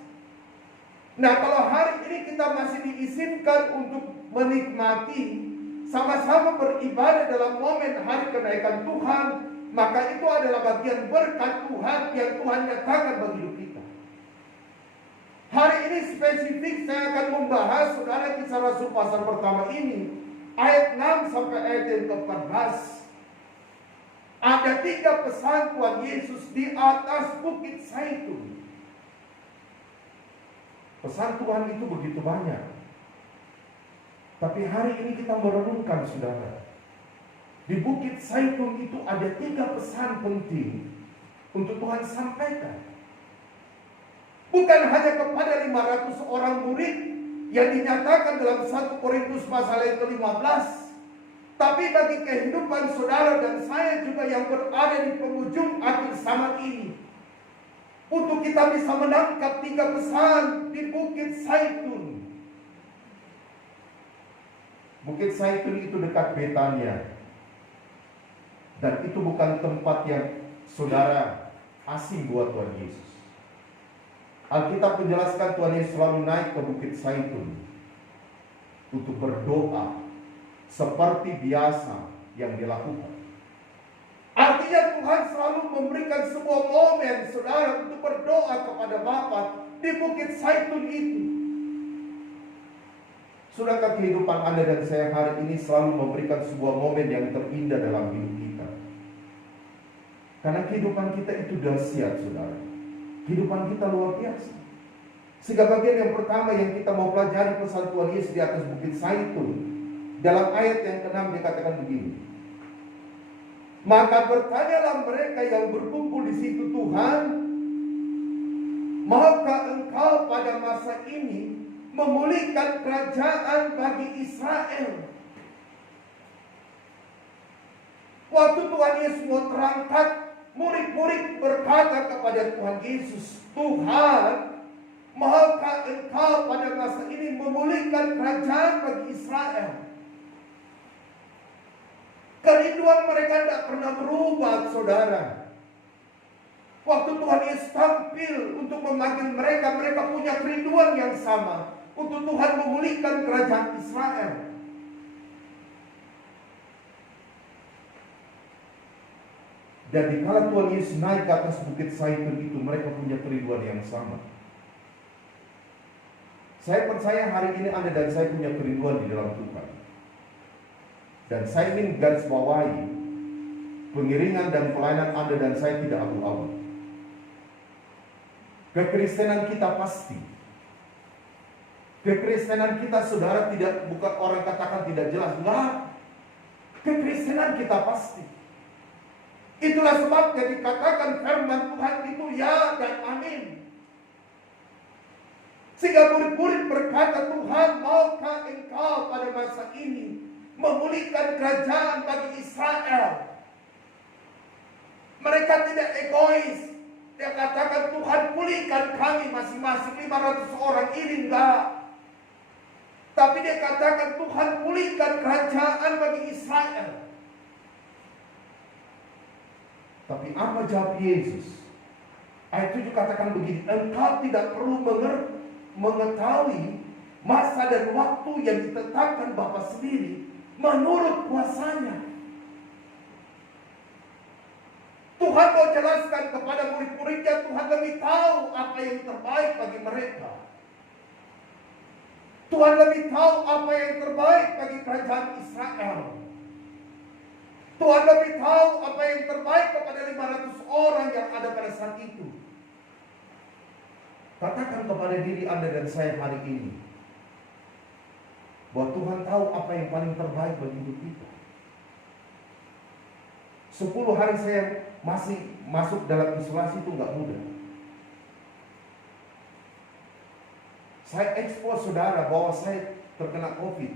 Nah, kalau hari ini kita masih diizinkan untuk menikmati sama-sama beribadah dalam momen hari kenaikan Tuhan, maka itu adalah bagian berkat Tuhan yang Tuhan nyatakan bagi hidup kita. Hari ini spesifik saya akan membahas saudara Kisah Rasul pasal pertama ini, ayat 6 sampai ayat yang ke-14. Ada 3 pesan Tuhan Yesus di atas Bukit Zaitun. Pesan Tuhan itu begitu banyak. Tapi hari ini kita merenungkan saudara. Di Bukit Zaitun itu ada 3 pesan penting untuk Tuhan sampaikan. Bukan hanya kepada 500 orang murid yang dinyatakan dalam 1 Korintus pasal yang ke-15. Tapi bagi kehidupan saudara dan saya juga yang berada di penghujung akhir zaman ini. Untuk kita bisa menangkap 3 pesan di Bukit Zaitun. Bukit Zaitun itu dekat Betania. Dan itu bukan tempat yang saudara asing buat Tuhan Yesus. Alkitab menjelaskan Tuhan Yesus selalu naik ke Bukit Zaitun untuk berdoa seperti biasa yang dilakukan. Artinya Tuhan selalu memberikan sebuah momen saudara untuk berdoa kepada Bapa di Bukit Zaitun itu. Sudahkah kehidupan Anda dan saya hari ini selalu memberikan sebuah momen yang terindah dalam hidup kita? Karena kehidupan kita itu dahsyat saudara. Kehidupan kita luar biasa. Sehingga bagian yang pertama yang kita mau pelajari pesan Tuhan Yesus di atas Bukit Zaitun, dalam ayat yang ke-6 dikatakan begini. Maka bertanyalah mereka yang berkumpul di situ, Tuhan, maukah Engkau pada masa ini memulihkan kerajaan bagi Israel? Waktu Tuhan Yesus mau terangkat, murid-murid berkata kepada Tuhan Yesus, Tuhan, maukah Engkau pada masa ini memulihkan kerajaan bagi Israel? Kerinduan mereka tidak pernah berubah, saudara. Waktu Tuhan Yesus tampil untuk memanggil mereka, mereka punya kerinduan yang sama. untuk Tuhan memulihkan kerajaan Israel. Dan dikala Tuhan Yesus naik ke atas bukit Zaitun itu, mereka punya kerinduan yang sama. Saya percaya hari ini Anda dan saya punya kerinduan di dalam Tuhan. Dan saya ingin garis bawahi, pengiringan dan pelayanan Anda dan saya tidak abu-abu. Kekristenan kita pasti. Kekristenan kita, saudara, tidak, bukan orang katakan tidak jelas. Enggak. Kekristenan kita pasti. Itulah sebabnya dikatakan firman Tuhan itu ya dan amin. Sehingga murid-murid berkata, Tuhan, maukah Engkau pada masa ini memulihkan kerajaan bagi Israel? Mereka tidak egois. Dia katakan, Tuhan, pulihkan kami masing-masing 500 orang ini, enggak. Tapi dia katakan, Tuhan, pulihkan kerajaan bagi Israel. Tapi apa jawab Yesus? Ayat 7 katakan begini, engkau tidak perlu mengetahui masa dan waktu yang ditetapkan Bapa sendiri menurut kuasanya. Tuhan mau jelaskan kepada murid-muridnya, Tuhan lebih tahu apa yang terbaik bagi mereka. Tuhan lebih tahu apa yang terbaik bagi kerajaan Israel. Tuhan lebih tahu apa yang terbaik kepada 500 orang yang ada pada saat itu. Katakan kepada diri Anda dan saya hari ini, bahwa Tuhan tahu apa yang paling terbaik bagi hidup kita. 10 hari saya masih masuk dalam isolasi itu nggak mudah. Saya expose saudara bahwa saya terkena COVID.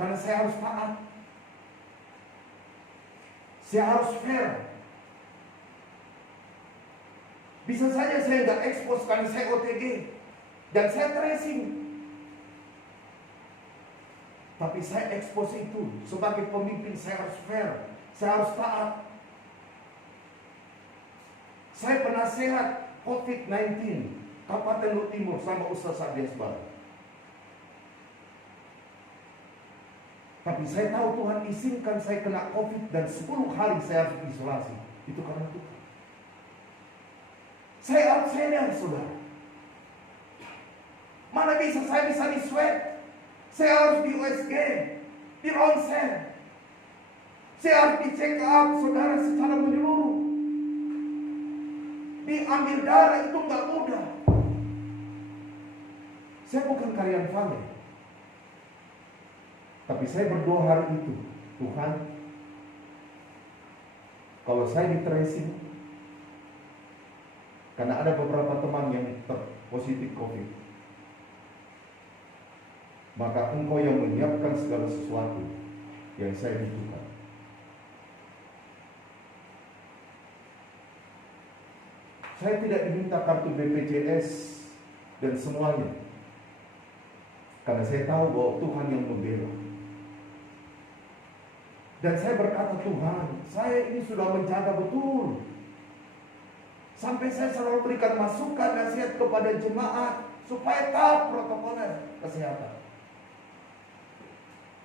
Karena saya harus taat. Saya harus fair. Bisa saja saya nggak expose karena saya OTG. Dan saya tracing. Tapi saya expose itu. Sebagai pemimpin saya harus fair. Saya harus taat. Saya penasehat COVID-19 Kabupaten Lu Timur sama Ustaz Sabias Barat. Tapi saya tahu Tuhan izinkan saya kena COVID dan 10 hari saya harus isolasi. Itu karena Tuhan. Saya outsider, saudara. Mana bisa saya bisa di swab? Saya harus di USG, di ronsen. Saya harus di check up, saudara, secara menyeluruh. Diambil darah itu nggak mudah. Saya bukan karyawan Vale. Tapi saya berdoa hari itu, Tuhan, kalau saya di tracing, karena ada beberapa teman yang positif COVID, maka Engkau yang menyiapkan segala sesuatu yang saya butuhkan. Saya tidak diminta kartu BPJS dan semuanya, karena saya tahu bahwa Tuhan yang membela. Dan saya berkata, Tuhan, saya ini sudah menjaga betul. Sampai saya selalu berikan masukan, nasihat kepada jemaat supaya taat protokol kesehatan.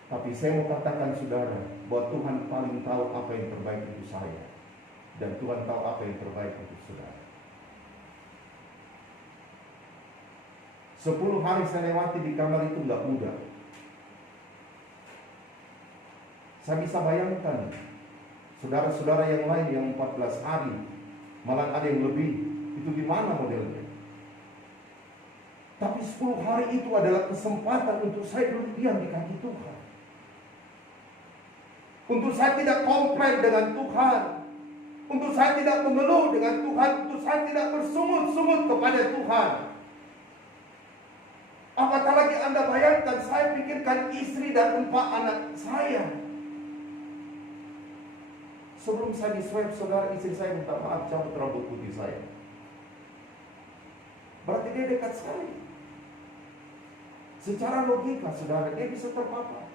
Tapi saya mau katakan, saudara, bahwa Tuhan paling tahu apa yang terbaik untuk saya. Dan Tuhan tahu apa yang terbaik untuk saudara. 10 hari saya lewati di kamar itu nggak mudah. Saya bisa bayangkan saudara-saudara yang lain yang 14 hari, malah ada yang lebih, itu gimana modelnya. Tapi 10 hari itu adalah kesempatan untuk saya duduk diam di kaki Tuhan. Untuk saya tidak komplain dengan Tuhan. Untuk saya tidak mengeluh dengan Tuhan. Untuk saya tidak bersungut-sungut kepada Tuhan. Apatah lagi Anda bayangkan, saya pikirkan istri dan 4 anak saya. Sebelum saya di swab, saudara, istri saya minta maaf cabut rambut putih saya. Berarti dia dekat sekali. Secara logika, saudara, dia bisa terpapar.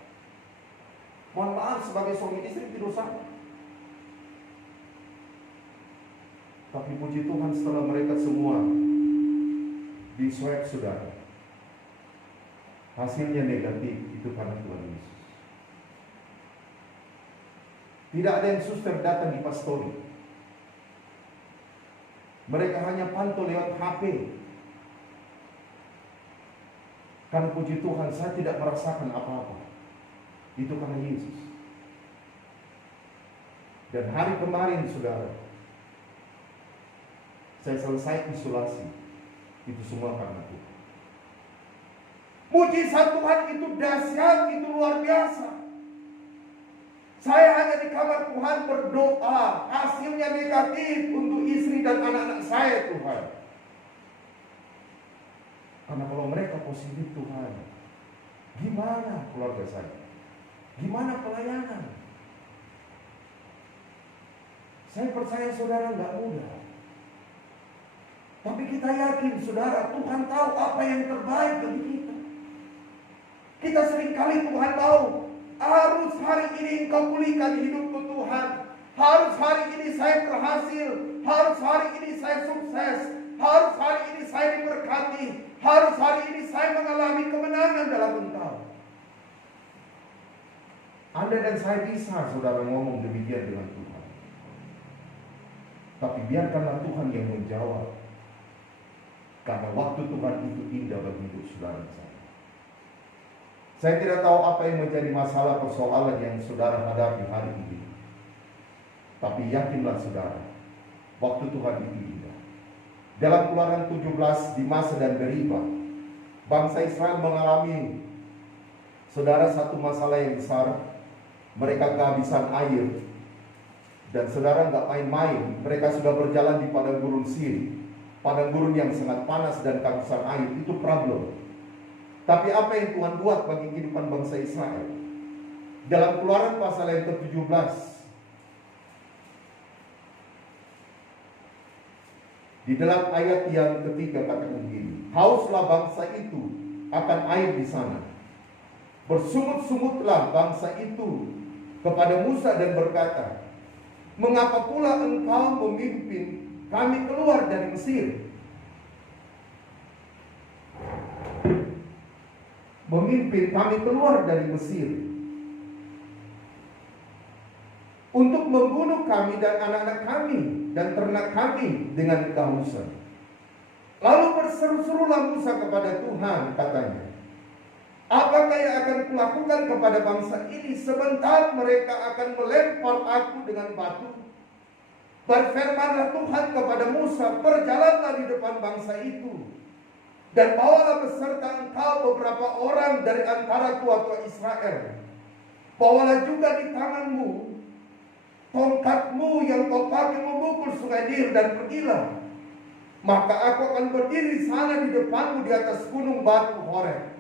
Mohon maaf, sebagai suami istri tidur sama. Tapi puji Tuhan, setelah mereka semua di swab, saudara, hasilnya negatif, itu karena Tuhan Yesus. Tidak ada yang suster datang di pastori. Mereka hanya pantau lewat HP. Karena puji Tuhan, saya tidak merasakan apa-apa. Itu karena Yesus. Dan hari kemarin, saudara, saya selesai isolasi. Itu semua karena Tuhan. Mujizat Tuhan itu dahsyat, itu luar biasa. Saya hanya di kamar Tuhan berdoa, hasilnya negatif untuk istri dan anak-anak saya, Tuhan. Karena kalau mereka positif, Tuhan, gimana keluarga saya? Gimana pelayanan? Saya percaya saudara nggak mudah. Tapi kita yakin saudara, Tuhan tahu apa yang terbaik bagi kita. Kita seringkali Tuhan tahu, harus hari ini engkau pulihkan hidupku Tuhan. Harus hari ini saya berhasil. Harus hari ini saya sukses. Harus hari ini saya diberkati. Harus hari ini saya mengalami kemenangan dalam engkau. Anda dan saya bisa saudara ngomong demikian dengan Tuhan. Tapi biarkanlah Tuhan yang menjawab. Karena waktu Tuhan itu indah bagi hidup saudara saya. Saya tidak tahu apa yang menjadi masalah persoalan yang saudara hadapi hari ini. Tapi yakinlah saudara, waktu Tuhan itu indah. Dalam Keluaran 17 di masa dan Beriba, bangsa Israel mengalami saudara satu masalah yang besar. Mereka kehabisan air. Dan saudara nggak main-main, mereka sudah berjalan di padang gurun Sin. Padang gurun yang sangat panas dan kehabisan air, itu problem. Tapi apa yang Tuhan buat bagi kehidupan bangsa Israel? Dalam Keluaran pasal yang ke-17, di dalam ayat yang ketiga katakan begini, hauslah bangsa itu akan air di sana. Bersungut-sungutlah bangsa itu kepada Musa dan berkata, mengapa pula engkau memimpin kami keluar dari Mesir? Memimpin kami keluar dari Mesir untuk membunuh kami dan anak-anak kami dan ternak kami dengan kehausan. Lalu berseru-serulah Musa kepada Tuhan, katanya, apakah yang akan kulakukan kepada bangsa ini sebentar mereka akan melempar aku dengan batu? Berfirmanlah Tuhan kepada Musa, berjalanlah di depan bangsa itu, dan bawalah beserta engkau beberapa orang dari antara tua-tua Israel. Bawalah juga di tanganmu tongkatmu yang kau pakai memukul sungai Nil, dan pergilah. Maka aku akan berdiri di sana di depanmu di atas gunung batu Horeb.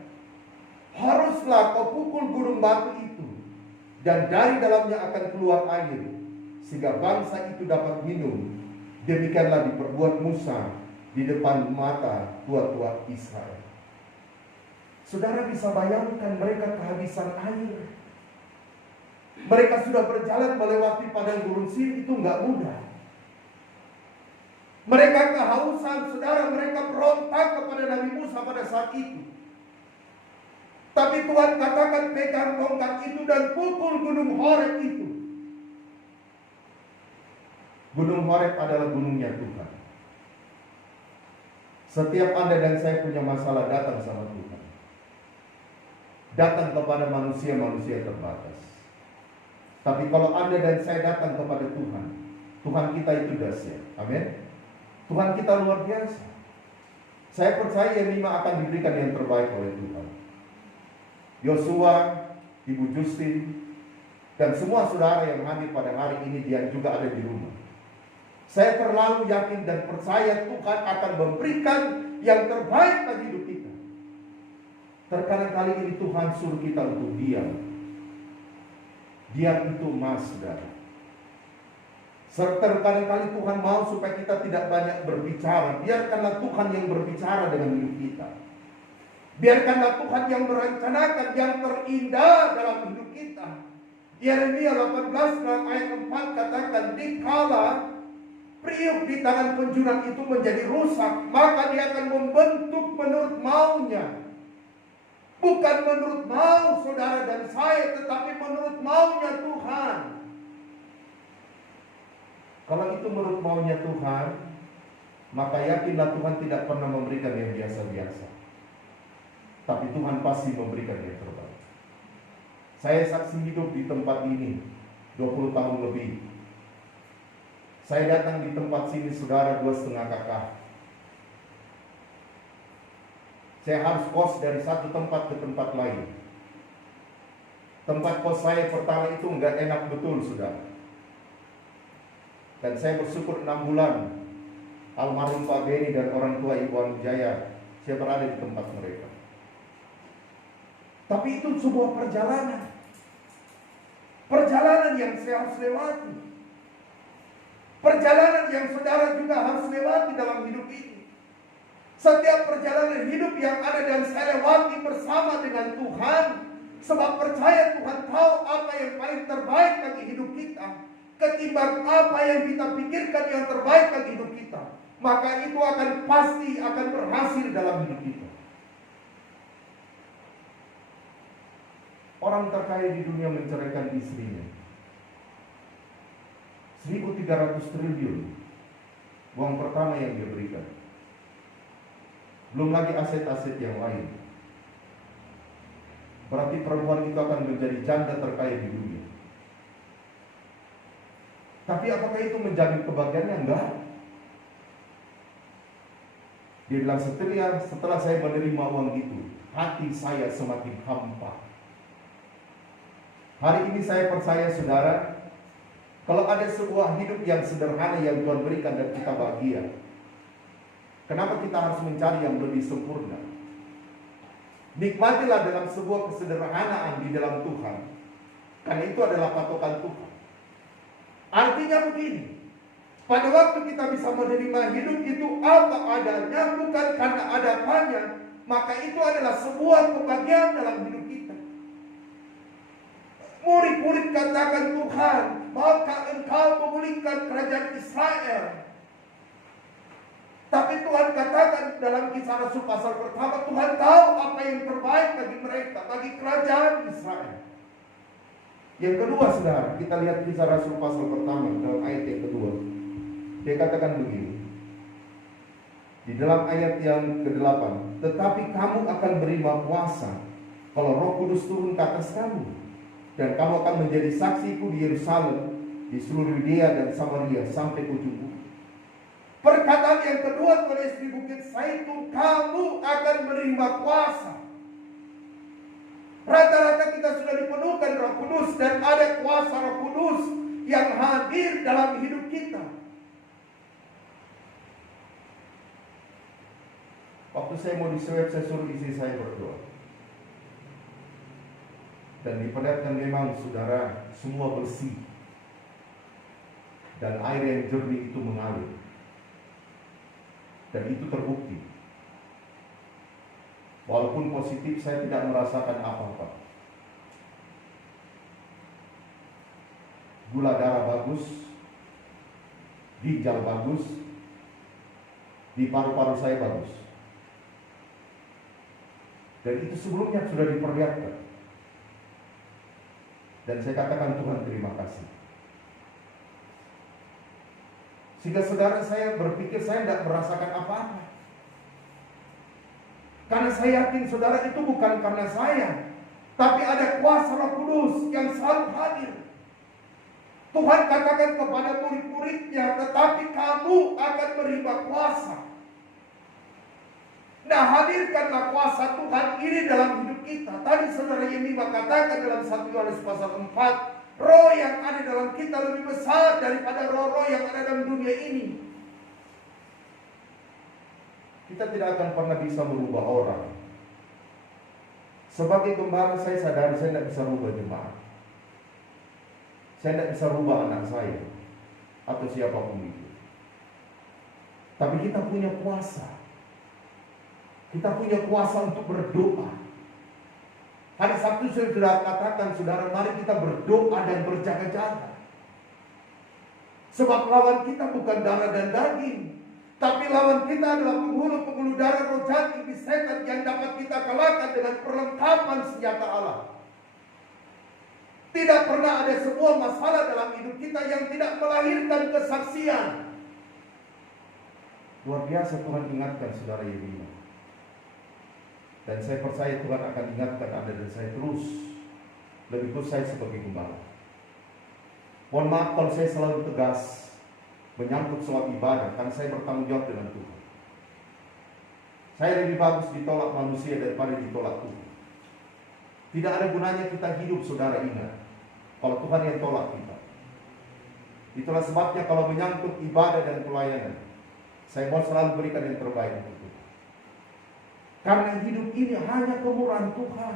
Haruslah kau pukul gunung batu itu, dan dari dalamnya akan keluar air, sehingga bangsa itu dapat minum. Demikianlah diperbuat Musa di depan mata tua-tua Israel. Saudara bisa bayangkan mereka kehabisan air. Mereka sudah berjalan melewati padang gurun Sin, itu nggak mudah. Mereka kehausan, saudara, mereka berontak kepada Nabi Musa pada saat itu. Tapi Tuhan katakan pegang tongkat itu dan pukul gunung Horeb itu. Gunung Horeb adalah gunungnya Tuhan. Setiap Anda dan saya punya masalah, datang sama Tuhan. Datang kepada manusia-manusia terbatas. Tapi kalau Anda dan saya datang kepada Tuhan, Tuhan kita itu dahsyat. Amin. Tuhan kita luar biasa. Saya percaya Yemima akan diberikan yang terbaik oleh Tuhan. Yosua, Ibu Justin, dan semua saudara yang hadir pada hari ini, dia juga ada di rumah. Saya terlalu yakin dan percaya Tuhan akan memberikan yang terbaik bagi hidup kita. Terkadang kali ini Tuhan suruh kita untuk diam. Diam itu emas, saudara. Terkadang kali Tuhan mau supaya kita tidak banyak berbicara. Biarkanlah Tuhan yang berbicara dengan hidup kita. Biarkanlah Tuhan yang merencanakan yang terindah dalam hidup kita. Yeremia 18 ayat 4 katakan, dikala periuk di tangan penjurang itu menjadi rusak, maka dia akan membentuk menurut maunya. Bukan menurut mau saudara dan saya, tetapi menurut maunya Tuhan. Kalau itu menurut maunya Tuhan, maka yakinlah Tuhan tidak pernah memberikan yang biasa-biasa. Tapi Tuhan pasti memberikan yang terbaik. Saya saksi hidup di tempat ini 20 tahun lebih. Saya datang di tempat sini saudara 2,5 kakak. Saya harus kos dari satu tempat ke tempat lain. Tempat kos saya pertama itu enggak enak betul, saudara. Dan saya bersyukur 6 bulan almarhum Pak Beni dan orang tua Ibu Anu Jaya, saya berada di tempat mereka. Tapi itu sebuah perjalanan. Perjalanan yang saya harus lewati. Perjalanan yang saudara juga harus lewati dalam hidup ini. Setiap perjalanan hidup yang ada dan saya lewati bersama dengan Tuhan, sebab percaya Tuhan tahu apa yang paling terbaik bagi hidup kita, ketimbang apa yang kita pikirkan yang terbaik bagi hidup kita, maka itu akan pasti akan berhasil dalam hidup kita. Orang terkaya di dunia menceraikan istrinya. 1.300 triliun uang pertama yang dia berikan. Belum lagi aset-aset yang lain. Berarti perempuan itu akan menjadi janda terkaya di dunia. Tapi apakah itu menjamin kebahagiaannya? Enggak. Dia bilang setelah saya menerima uang itu, hati saya semakin hampa. Hari ini saya percaya saudara, kalau ada sebuah hidup yang sederhana yang Tuhan berikan dan kita bahagia, kenapa kita harus mencari yang lebih sempurna? Nikmatilah dalam sebuah kesederhanaan di dalam Tuhan, karena itu adalah patokan Tuhan. Artinya begini, pada waktu kita bisa menerima hidup itu apa adanya, bukan karena ada apanya, maka itu adalah sebuah kebahagiaan dalam hidup kita. Murid-murid katakan Tuhan, maka Engkau memulihkan kerajaan Israel. Tapi Tuhan katakan dalam Kisah Rasul pasal pertama, Tuhan tahu apa yang terbaik bagi mereka, bagi kerajaan Israel. Yang kedua saudara, kita lihat Kisah Rasul pasal pertama dalam ayat yang kedua. Dia katakan begini, di dalam ayat yang ke-8, tetapi kamu akan menerima kuasa kalau Roh Kudus turun ke atas kamu, dan kamu akan menjadi saksiku di Yerusalem, di seluruh Yudea dan Samaria sampai ke ujung bumi. Perkataan yang kedua tulis di Bukit Zaitun, kamu akan menerima kuasa. Rata-rata kita sudah dipenuhkan Roh Kudus dan ada kuasa Roh Kudus yang hadir dalam hidup kita. Waktu saya mau diswab, saya suruh istri saya berdoa. Dan diperlihatkan memang saudara semua bersih. Dan air yang jernih itu mengalir. Dan itu terbukti. Walaupun positif, saya tidak merasakan apa-apa. Gula darah bagus, ginjal bagus, di paru-paru saya bagus. Dan itu sebelumnya sudah diperlihatkan. Dan saya katakan Tuhan terima kasih. Sehingga saudara saya berpikir saya tidak merasakan apa-apa. Karena saya yakin saudara itu bukan karena saya, tapi ada kuasa Roh Kudus yang selalu hadir. Tuhan katakan kepada murid-muridnya, tetapi kamu akan menerima kuasa. Nah, hadirkanlah kuasa Tuhan ini dalam hidup kita. Tadi saudara Yemima katakan dalam 1 Yohanes pasal 4, roh yang ada dalam kita lebih besar daripada roh-roh yang ada dalam dunia ini. Kita tidak akan pernah bisa merubah orang. Sebagai gembala saya sadari saya tidak bisa rubah jemaat. Saya tidak bisa rubah anak saya atau siapapun itu. Tapi kita punya kuasa. Kita punya kuasa untuk berdoa. Hari Sabtu saya sudah katakan, saudara, mari kita berdoa dan berjaga-jaga. Sebab lawan kita bukan darah dan daging, Tapi lawan kita adalah penghulu-penghulu darah roh jahat iblis setan yang dapat kita kalahkan dengan perlengkapan senjata Allah. Tidak pernah ada sebuah masalah dalam hidup kita yang tidak melahirkan kesaksian. Luar biasa Tuhan ingatkan saudara Yeremia. Dan saya percaya Tuhan akan ingatkan Anda dan saya terus. Lebih khusus saya sebagai gembala. Mohon maaf kalau saya selalu tegas menyangkut soal ibadah, karena saya bertanggung jawab dengan Tuhan. Saya lebih bagus ditolak manusia daripada ditolak Tuhan. Tidak ada gunanya kita hidup, saudara, ingat, kalau Tuhan yang tolak kita. Itulah sebabnya kalau menyangkut ibadah dan pelayanan, saya mau selalu berikan yang terbaik untuk Tuhan. Karena hidup ini hanya kemurahan Tuhan.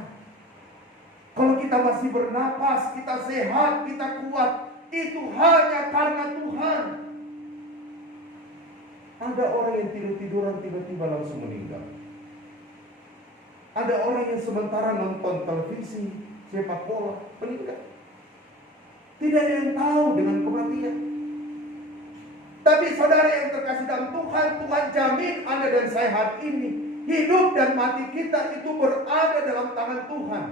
Kalau kita masih bernapas, kita sehat, kita kuat, itu hanya karena Tuhan. Ada orang yang tidur-tiduran tiba-tiba langsung meninggal. Ada orang yang sementara nonton televisi, sepak bola, meninggal. Tidak ada yang tahu dengan kematian. Tapi saudara yang terkasih dalam Tuhan, Tuhan jamin Anda dan saya hari ini, hidup dan mati kita itu berada dalam tangan Tuhan.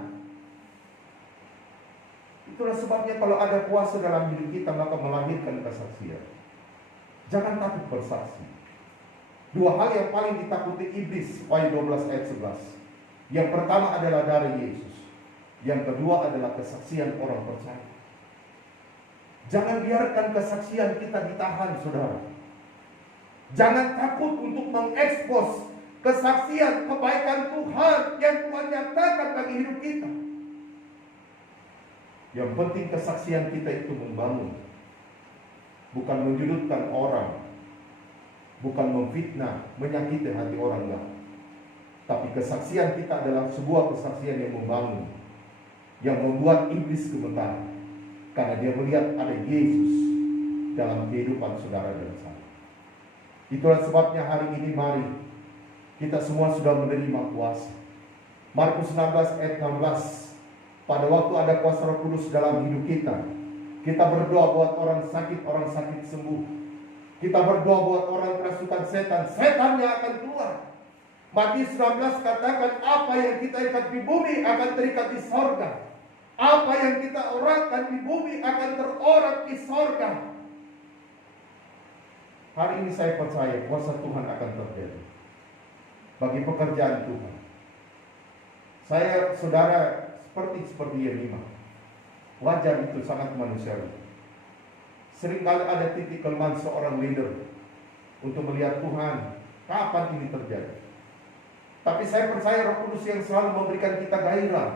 Itulah sebabnya kalau ada kuasa dalam hidup kita, maka melahirkan kesaksian. Jangan takut bersaksi. Dua hal yang paling ditakuti iblis, Wahyu 12 ayat 11. Yang pertama adalah darah Yesus. Yang kedua adalah kesaksian orang percaya. Jangan biarkan kesaksian kita ditahan, saudara. Jangan takut untuk mengekspos kesaksian kebaikan Tuhan yang Tuhan nyatakan bagi hidup kita. Yang penting kesaksian kita itu membangun, bukan menyudutkan orang, bukan memfitnah, menyakiti hati orang lain. Tapi kesaksian kita adalah sebuah kesaksian yang membangun, yang membuat iblis gemetar, karena dia melihat ada Yesus dalam kehidupan saudara dan saya. Itulah sebabnya hari ini mari kita semua sudah menerima kuasa. Markus 16 ayat 16. Pada waktu ada kuasa Roh Kudus dalam hidup kita, kita berdoa buat orang sakit sembuh. Kita berdoa buat orang kerasukan setan, setannya akan keluar. Matius 19 katakan, apa yang kita ikat di bumi akan terikat di sorga. Apa yang kita oratkan di bumi akan terorat di sorga. Hari ini saya percaya kuasa Tuhan akan terjadi bagi pekerjaan Tuhan. Saya, saudara, seperti Yeremia. Wajar, itu sangat manusiawi. Seringkali ada titik kelemahan seorang leader untuk melihat Tuhan, kapan ini terjadi. Tapi saya percaya Roh Kudus yang selalu memberikan kita gairah,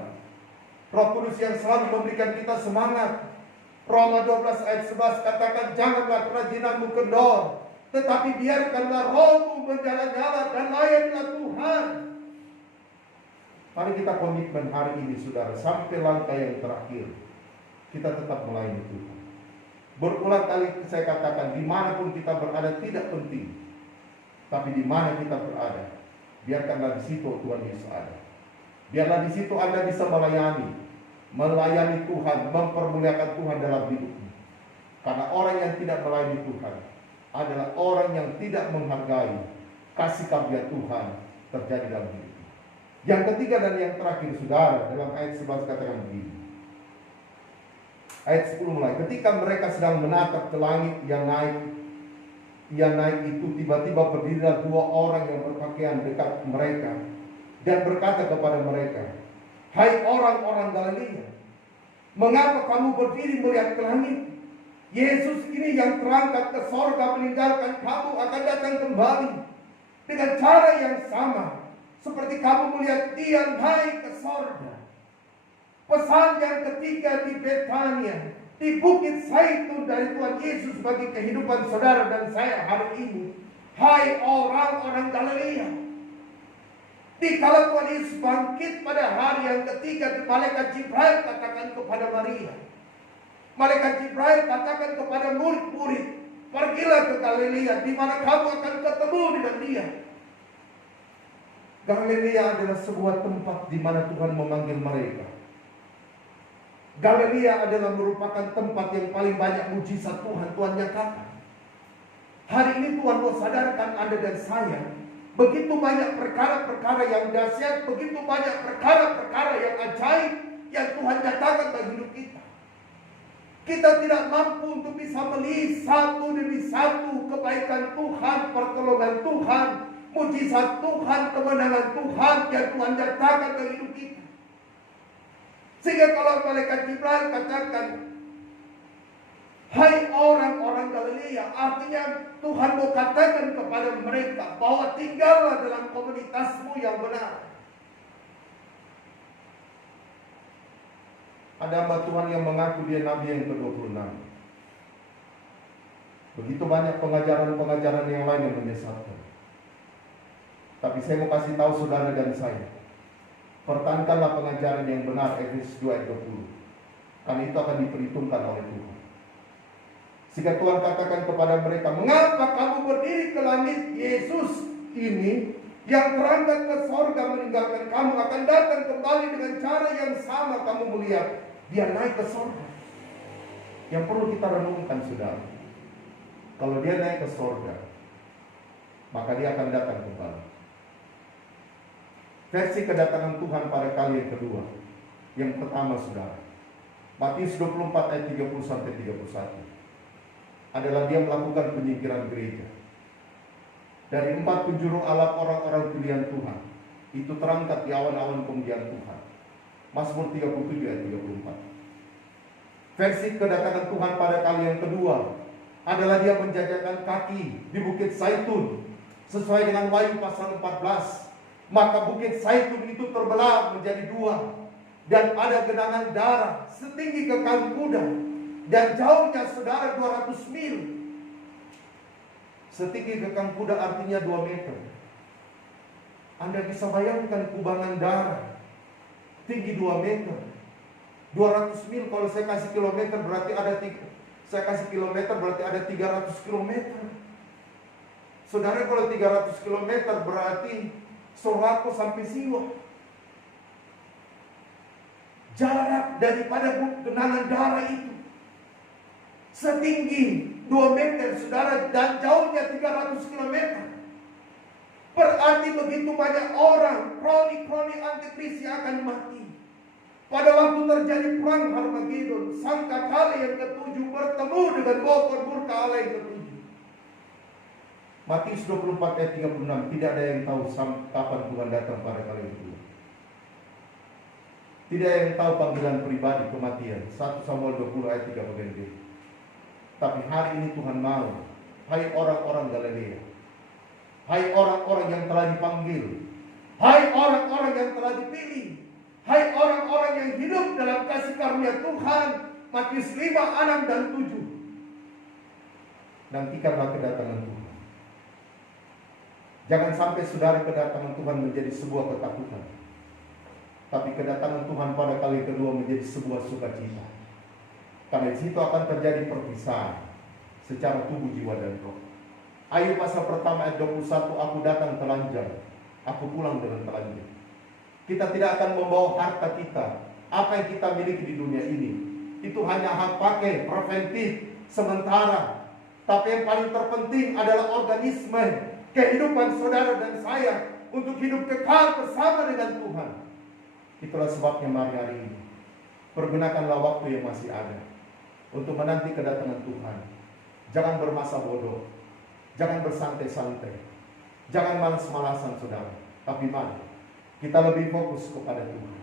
Roh Kudus yang selalu memberikan kita semangat. Roma 12 ayat 11 katakan, janganlah kerajinanmu kendor, tetapi biarkanlah rohmu berjalan-jalan dan layanilah Tuhan. Mari kita komitmen hari ini, saudara, sampai langkah yang terakhir kita tetap melayani Tuhan. Berulang kali saya katakan, dimanapun kita berada tidak penting, tapi di mana kita berada, biarkanlah di situ Tuhan Yesus ada. Biarlah di situ Anda bisa melayani Tuhan, mempermuliakan Tuhan dalam hidupmu. Karena orang yang tidak melayani Tuhan adalah orang yang tidak menghargai kasih karunia Tuhan terjadi dalam hidup. Yang ketiga dan yang terakhir, saudara, dalam ayat 11 katakan begini. Ayat 10 mulai. Ketika mereka sedang menatap ke langit yang naik itu, tiba-tiba berdirilah dua orang yang berpakaian dekat mereka dan berkata kepada mereka, hai orang-orang Galilea, mengapa kamu berdiri melihat ke langit? Yesus ini yang terangkat ke sorga meninggalkan kamu akan datang kembali dengan cara yang sama seperti kamu melihat dia naik ke sorga. Pesan yang ketiga di Betania, di Bukit Zaitun dari Tuhan Yesus bagi kehidupan saudara dan saya hari ini. Hai orang-orang Galilea, dikala Tuhan Yesus bangkit pada hari yang ketiga, malaikat Jibril katakan kepada Maria, malaikat Jibril katakan kepada murid-murid, pergilah ke Galilea, di mana kamu akan ketemu dengan dia. Galilea adalah sebuah tempat di mana Tuhan memanggil mereka. Galilea adalah merupakan tempat yang paling banyak mujizat Tuhan nyatakan. Hari ini Tuhan mau sadarkan Anda dan saya, begitu banyak perkara-perkara yang dahsyat, begitu banyak perkara-perkara yang ajaib yang Tuhan nyatakan bagi hidup kita. Kita tidak mampu untuk bisa melihat satu demi satu kebaikan Tuhan, pertolongan Tuhan, mujizat Tuhan, kemenangan Tuhan yang Tuhan nyatakan bagi hidup kita. Sehingga kalau malaikat Jibril katakan, hai orang-orang Galilea, artinya Tuhan mau katakan kepada mereka bahwa tinggallah dalam komunitasmu yang benar. Ada hamba Tuhan yang mengaku dia nabi yang ke-26. Begitu banyak pengajaran-pengajaran yang lain yang menyesatkan. Tapi saya mau kasih tahu saudara dan saya, pertahankanlah pengajaran yang benar, Efesus 2 ayat 20. Karena itu akan diperhitungkan oleh Tuhan. Sehingga Tuhan katakan kepada mereka, mengapa kamu berdiri ke langit? Yesus ini yang terangkat ke sorga meninggalkan kamu akan datang kembali dengan cara yang sama kamu melihat. Dia naik ke sorga. Yang perlu kita renungkan, saudara, kalau dia naik ke sorga, maka dia akan datang kembali. Versi kedatangan Tuhan pada kali yang kedua. Yang pertama, saudara, Matius 24 ayat 30-31 adalah dia melakukan penyingkiran gereja. Dari 4 penjuru alam orang-orang pilihan Tuhan, itu terangkat di awan-awan kemuliaan Tuhan. Mazmur 37 ayat 34. Versi kedatangan Tuhan pada kali yang kedua adalah dia menjajakan kaki di Bukit Zaitun sesuai dengan Wahyu pasal 14. Maka Bukit Zaitun itu terbelah menjadi 2 dan ada genangan darah setinggi kekang kuda dan jauhnya saudara 200 mil. Setinggi kekang kuda artinya 2 meter. Anda bisa bayangkan kubangan darah tinggi 2 meter. 200 mil kalau saya kasih kilometer berarti ada 300 kilometer. Saudara, kalau 300 kilometer berarti Sorako sampai Siwa. Jarak daripada genangan darah itu setinggi 2 meter, saudara, dan jauhnya 300 kilometer. Berarti begitu banyak orang, kroni-kroni antikris yang akan mati. Pada waktu terjadi perang Harmagedon, sangkakala yang ke-7 bertemu dengan bokor murka Allah yang ke-7. Matius 24 ayat 36, tidak ada yang tahu kapan Tuhan datang pada kali kedua. Tidak ada yang tahu panggilan pribadi kematian. 1 Samuel 20 ayat 3 bagian B. Tapi hari ini Tuhan mau, hai orang-orang Galilea, hai orang-orang yang telah dipanggil, hai orang-orang yang telah dipilih, hai orang-orang yang hidup dalam kasih karunia Tuhan. Matius 5, 6 dan 7. Nantikanlah kedatangan Tuhan. Jangan sampai saudara kedatangan Tuhan menjadi sebuah ketakutan, tapi kedatangan Tuhan pada kali kedua menjadi sebuah sukacita. Karena di situ akan terjadi perpisahan secara tubuh, jiwa, dan roh. Ayub pasal pertama ayat 21, aku datang telanjang, aku pulang dengan telanjang. Kita tidak akan membawa harta kita, apa yang kita miliki di dunia ini. Itu hanya hak pakai, preventif, sementara. Tapi yang paling terpenting adalah organisme, kehidupan saudara dan saya untuk hidup kekal bersama dengan Tuhan. Itulah sebabnya mari hari ini pergunakanlah waktu yang masih ada untuk menanti kedatangan Tuhan. Jangan bermasa bodoh, jangan bersantai-santai, jangan malas-malasan saudara. Tapi mari kita lebih fokus kepada Tuhan.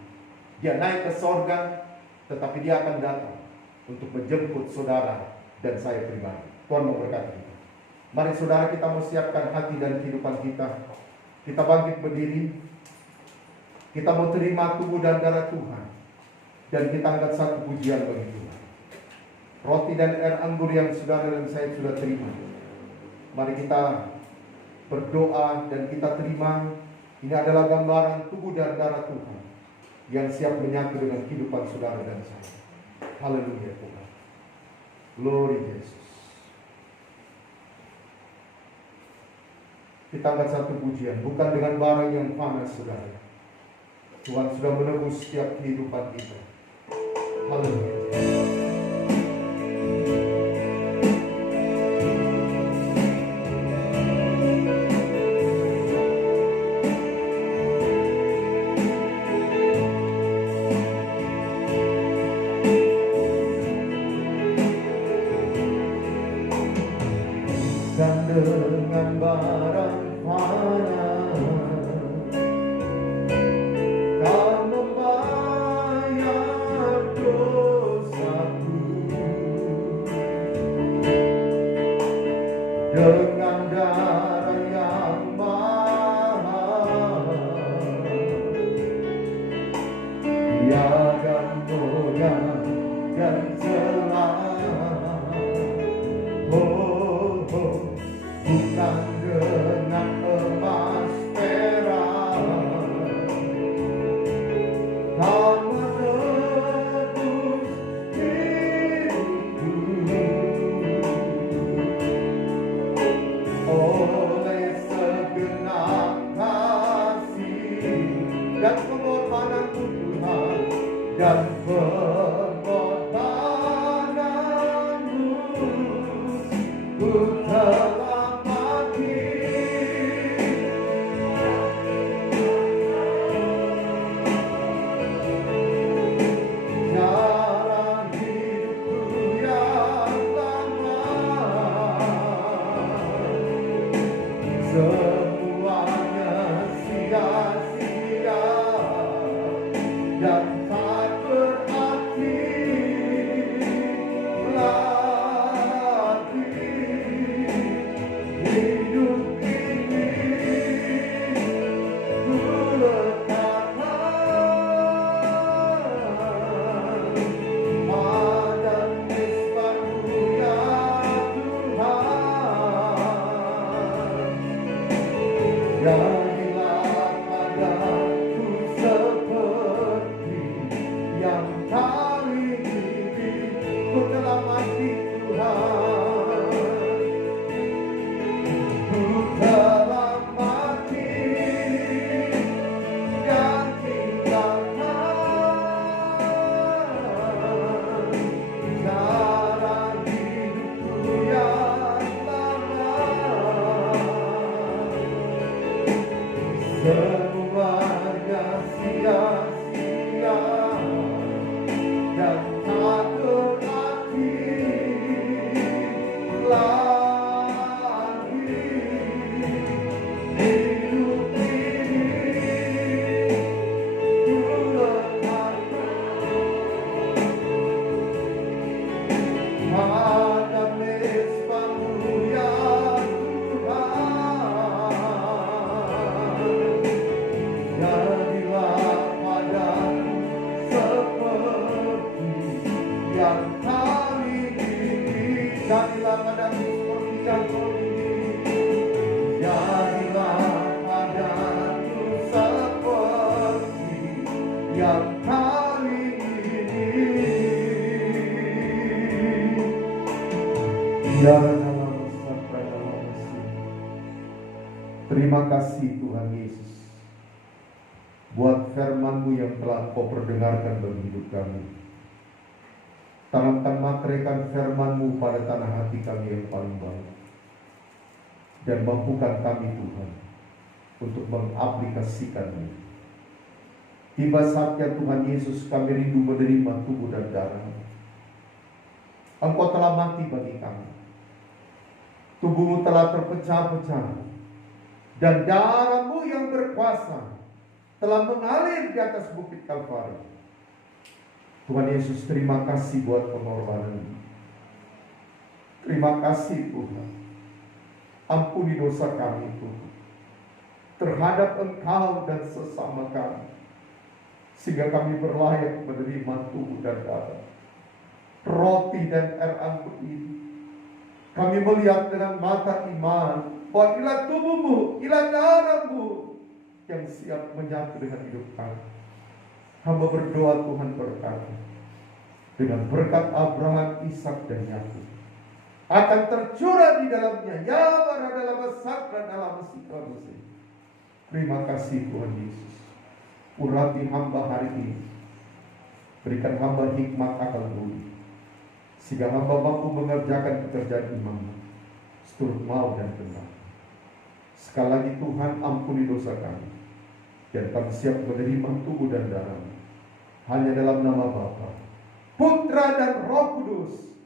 Dia naik ke sorga, tetapi dia akan datang untuk menjemput saudara dan saya pribadi. Tuhan memberkati kita. Mari saudara, kita mau siapkan hati dan kehidupan kita. Kita bangkit berdiri. Kita mau terima tubuh dan darah Tuhan. Dan kita angkat satu pujian bagi Tuhan. Roti dan air anggur yang saudara dan saya sudah terima, mari kita berdoa dan kita terima. Ini adalah gambaran tubuh dan darah Tuhan yang siap menyatu dengan kehidupan saudara dan saya. Haleluya Tuhan. Glory Yesus. Kita angkat satu pujian, bukan dengan barang yang panas saudara. Tuhan sudah menebus setiap kehidupan kita. Haleluya. bukan dengan barang fana. Kau membayar dosaku dengan darah yang mahal. Tiada noda dan celah, bukan dengan emas perak. Kau menebus hidupku oleh segenap kasih dan pengorbananmu Tuhan, dan pengorbananmu ku telah mati. Jalan hidupku yang lama semuanya sia-sia dan tak berarti lagi. Hidup ini ku letakkan pada nisbamu ya Tuhan. Jadilah padaku seperti yang kali ini ku telah mati Tuhan. Ku telah mati dan tinggalkan jalan hidupku yang lama. Semuanya sia-sia dan tak berarti lagi. Hidup ini ku letakkan pada mesbahmu ya Tuhan. Jadilah padaku seperti yang kali ini. Jadilah padaku seperti yang kali ini. Jadilah padaku seperti yang kali ini. Ya dalam sabda dalam Mesir. Terima kasih Tuhan Yesus buat firman-Mu yang telah Kau perdengarkan bagi hidup kami. Tanamkan materaikan firman-Mu pada tanah hati kami yang paling baik, dan mampukan kami Tuhan untuk mengaplikasikannya. Tiba saatnya Tuhan Yesus, kami rindu menerima tubuh dan darah. Engkau telah mati bagi kami. Tubuh-Mu telah terpecah-pecah, dan darah-Mu yang berkuasa telah mengalir di atas bukit Kalvari. Tuhan Yesus, terima kasih buat pengorbanan. Terima kasih Tuhan. Ampuni dosa kami Tuhan terhadap Engkau dan sesama kami, sehingga kami berlayak menerima tubuh dan darah, roti dan air anggur ini. Kami melihat dengan mata iman bahwa inilah tubuh-Mu, inilah darah-Mu yang siap menyatu dengan hidup kami. Hamba berdoa Tuhan berkati, dengan berkat Abraham, Ishak dan Yakub akan tercurah di dalamnya ya bara dalam sakra dalam sikapmu. Terima kasih Tuhan Yesus. Urapi hamba hari ini, berikan hamba hikmat akal budi, sehingga hamba mampu mengerjakan pekerjaan iman seturut mau dan benar. Sekali lagi Tuhan, ampuni dosa kami, dan kami siap menerima tubuh dan darah hanya dalam nama Bapa, Putra dan Roh Kudus,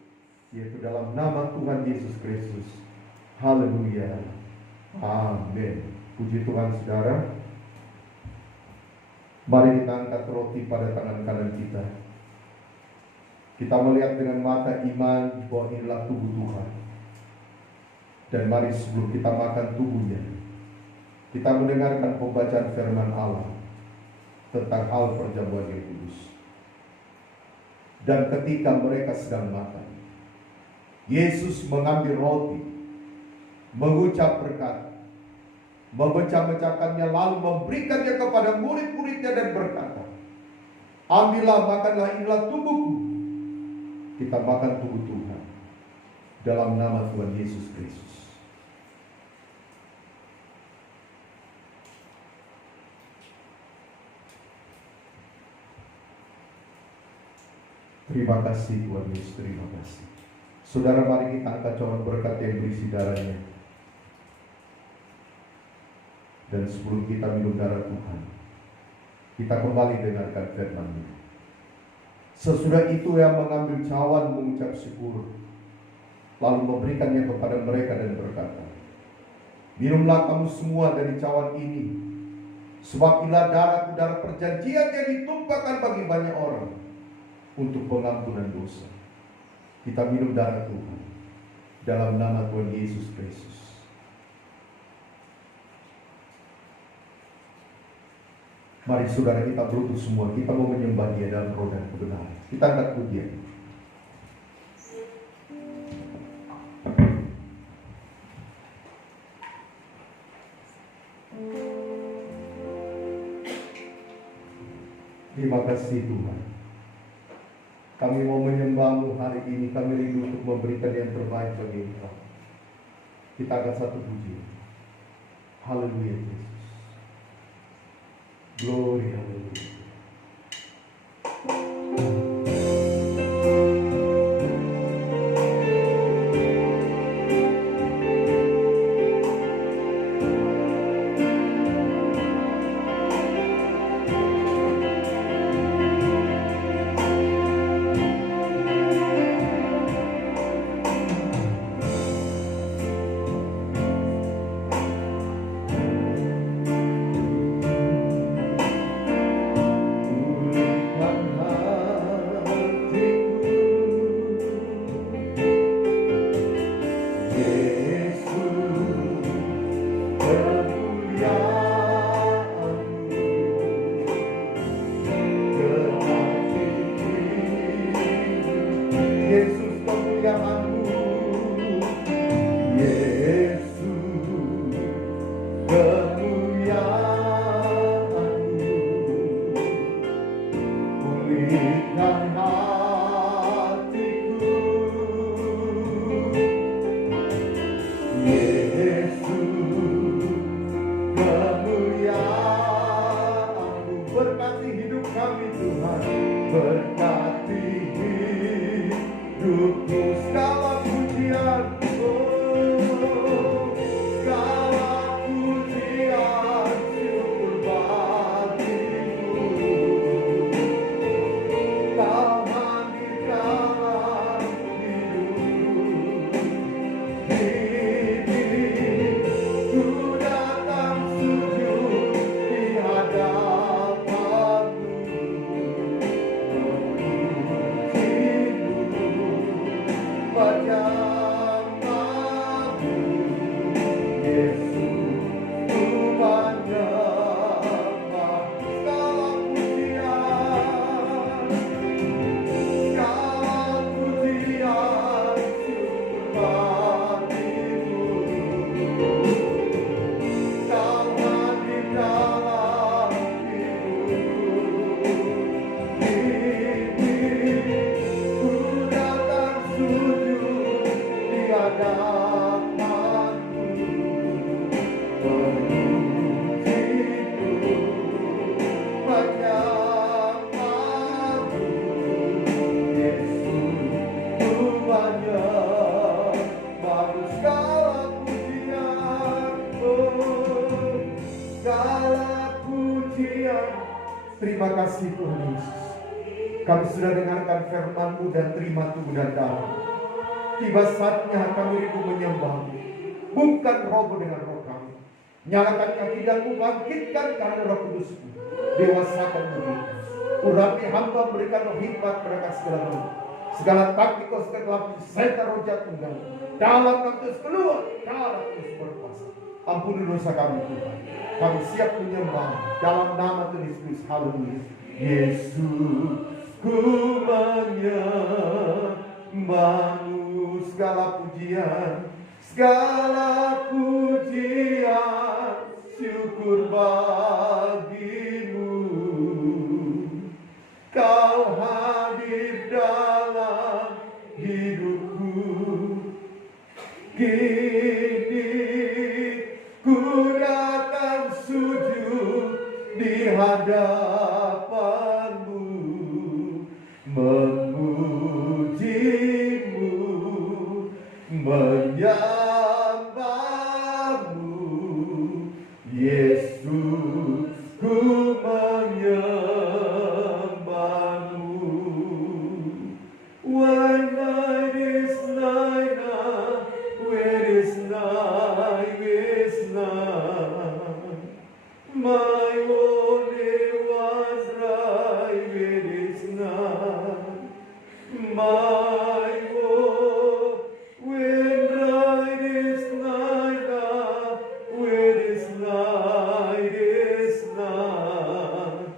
yaitu dalam nama Tuhan Yesus Kristus. Haleluya. Amin. Puji Tuhan saudara. Mari kita angkat roti pada tangan kanan kita. Kita melihat dengan mata iman bahwa inilah tubuh Tuhan. Dan mari sebelum kita makan tubuhnya, kita mendengarkan pembacaan firman Allah tentang hal perjamuan yang kudus. Dan ketika mereka sedang makan, Yesus mengambil roti, mengucap berkat, memecah-mecahkannya, lalu memberikannya kepada murid-muridnya dan berkata, ambillah, makanlah, inilah tubuhku. Kita makan tubuh Tuhan dalam nama Tuhan Yesus Kristus. Terima kasih Tuhan Yesus, terima kasih. Saudara, mari kita angkat cawan berkat yang berisi darahnya. Dan sebelum kita minum darah Tuhan, kita kembali dengarkan firman-Nya. Sesudah itu yang mengambil cawan mengucap syukur, lalu memberikannya kepada mereka dan berkata, minumlah kamu semua dari cawan ini, sebab inilah darahku, darah perjanjian yang ditumpahkan bagi banyak orang untuk pengampunan dosa. Kita minum darah Tuhan dalam nama Tuhan Yesus Kristus. Mari saudara kita berlutut semua, kita mau menyembah Dia dalam roh dan kebenaran. Kita angkat pujian. Terima kasih Tuhan. Kami mau menyembah-Mu hari ini. Kami rindu untuk memberikan yang terbaik bagi Engkau. Kita angkat satu pujian. Haleluya Yesus. Glory, haleluya. Terima kasih Tuhan Yesus. Kami sudah dengarkan firman-Mu dan terima tubuh dan darah. Tiba saatnya kami rindu menyembah-Mu. Bukan rohmu dengan roh kami. Nyalakan kekidamu, bangkitkan karena Roh Kudus-Mu. Dewasakan diri. Urapi hamba, berikan roh hikmat pada segala roh. Segala taktik kau segala setan roh jahat tunggal. Dalam nama Yesus keluar, dalam Yesus berkuasa. Ampuni dosa kami Tuhan. Kami siap menyembah dalam nama Tuhan Yesus. Haleluya. Yesus, ku menyembahmu, segala pujian, syukur bagimu. Kau hadir dalam hidupku. Kini ku datang sujud di hadapanmu, memujimu, menyembahmu. Yesus, ku menyembahmu. When night is night, when is night is night, my only was right, when is night, my oh, when night is night, when is night is night,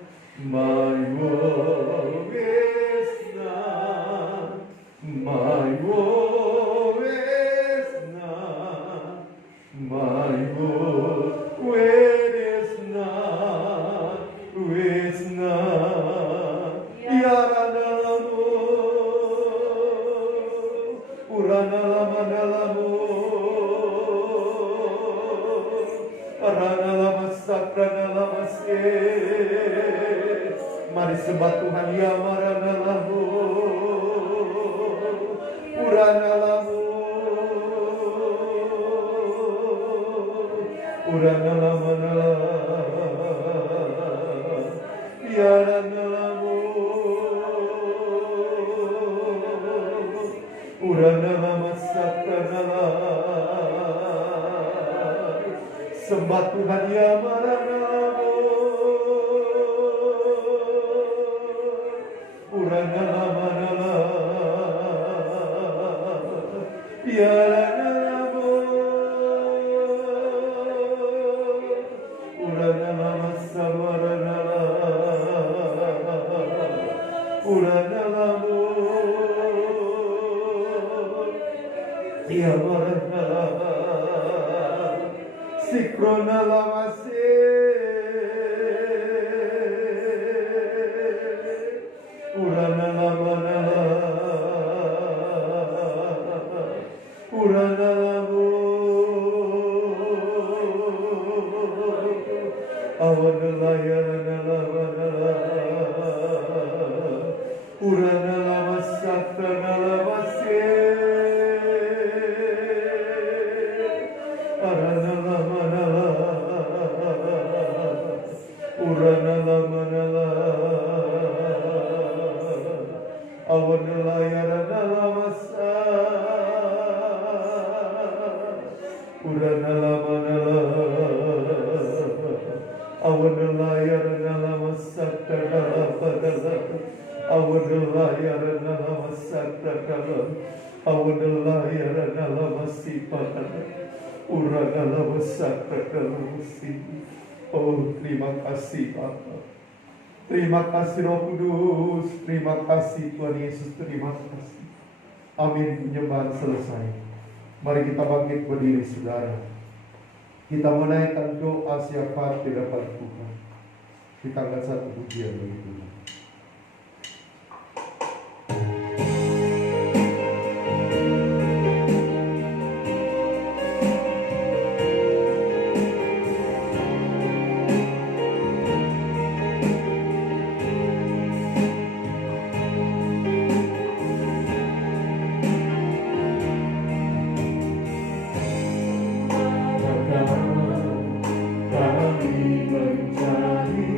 my woe is not, my woe is not, my woe is not, is not. Yaranalamu, uranalamanalamu, aranalamasakranalamasye. Mari sembah Tuhan, ya maranalamu, uranalamu, uranalamanalamu, yaranalamu, uranalamasakranalamu. Sembah Tuhan, ya maranalamu, uranalamanalamu, yaranalamu, uranalamasamaranalamu, uranalamu, ya maranalamu, sikronalamase, uranalamanalamu, uranalamu, awanalayanalamanalamu, uranalamasakranalamasye, aranalamanalamu, uranalamanalamu, awanalayanalamasya, uranalamanalamu, awanalayanalamasakranalamu, awanalayanalamasakranalamu, awanalayanalamasipatan, uranalamasakranalamu. Oh, terima kasih Bapa. Terima kasih Roh Kudus. Terima kasih Tuhan Yesus. Terima kasih. Amin. Penyembahan selesai. Mari kita bangkit berdiri saudara. Kita menaikkan doa syafaat di hadapan Tuhan. Kita angkat satu pujian bagi Tuhan. Kami mencari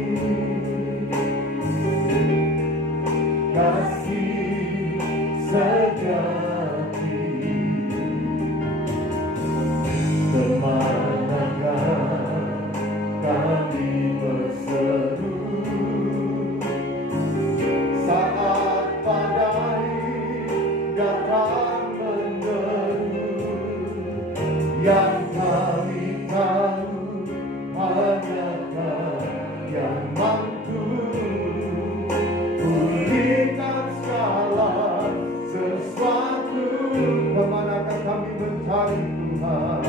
yang kami tahu hanya Kau yang mampu pulihkan segala sesuatu. Kemanakah kami mencari Tuhan?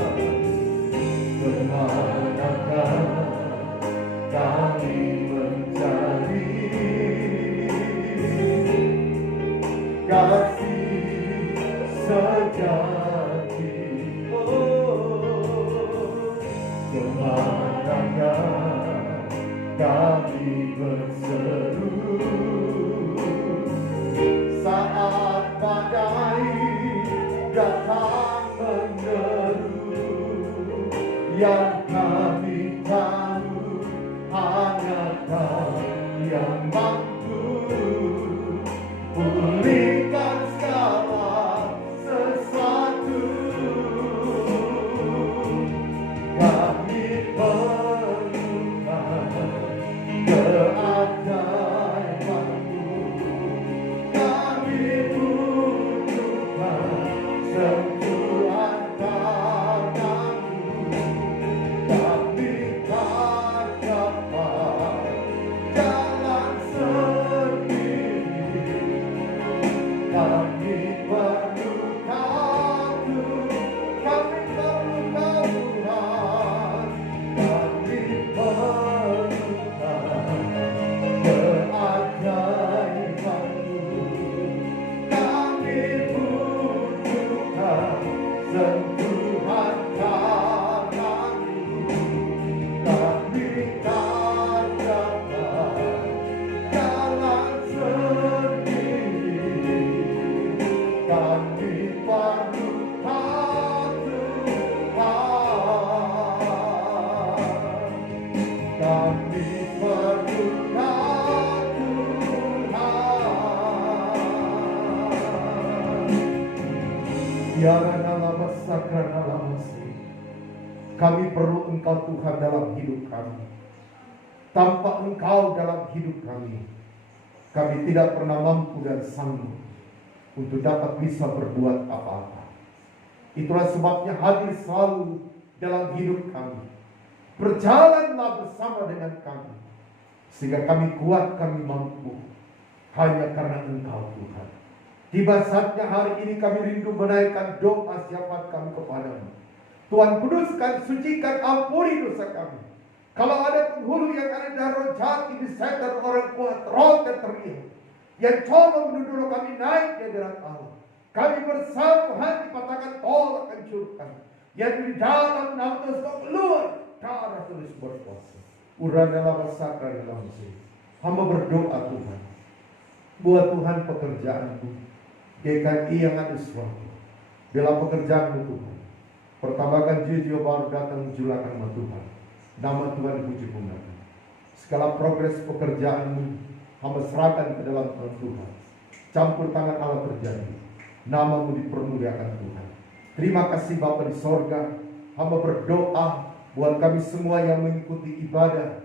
Kemanakah kami mencari kasih sejati? Kemanakah kami berseru saat badai datang meneru? Yang kami tahu hanya Kau yang mampu pulihkan segala sesuatu. Kami perlukan keajaiban-Mu, kami butuhkan sentuhan tangan-Mu. Kami tak dapat jalan sendiri, kami perlu Kau Tuhan, kami perlu Kau Tuhan, kami perlukan keajaiban-Mu, kami butuhkan sentuhan tangan-Mu. Kami tak dapat jalan sendiri, kami perlu Kau Tuhan, kami perlu Kau Tuhan. Biarlah lama sakrana lama sih. Kami perlu Engkau Tuhan dalam hidup kami. Tanpa Engkau dalam hidup kami, kami tidak pernah mampu dan sanggup untuk dapat bisa berbuat apa-apa. Itulah sebabnya hadir selalu dalam hidup kami. Berjalanlah bersama dengan kami, sehingga kami kuat, kami mampu, hanya karena Engkau Tuhan. Tiba saatnya hari ini kami rindu menaikkan doa syafaat kami kepadamu. Tuhan, kuduskan, sucikan, ampuni dosa kami. Kalau ada penghulu yang ada dalam roh jahat, ini setan orang kuat, roh terteriak, yang coba menuduh kami naik di hadirat Allah. Kami bersatu hati patahkan, tolak, hancurkan. Yang di dalam nama Tuhan kau keluar, darah tulis berkuasa. Uranalah wasakra dalam sini. Hamba berdoa Tuhan, buat Tuhan pekerjaanku, GKI yang ada suatu. Bila pekerjaanmu Tuhan, pertambakan jiwa baru datang julakan nama Tuhan. Nama Tuhan dipuji pujikan. Segala progres pekerjaanmu hamba serahkan ke dalam tangan Tuhan. Campur tangan Allah terjadi. Namamu dipermuliakan Tuhan. Terima kasih Bapa di sorga. Hamba berdoa buat kami semua yang mengikuti ibadah,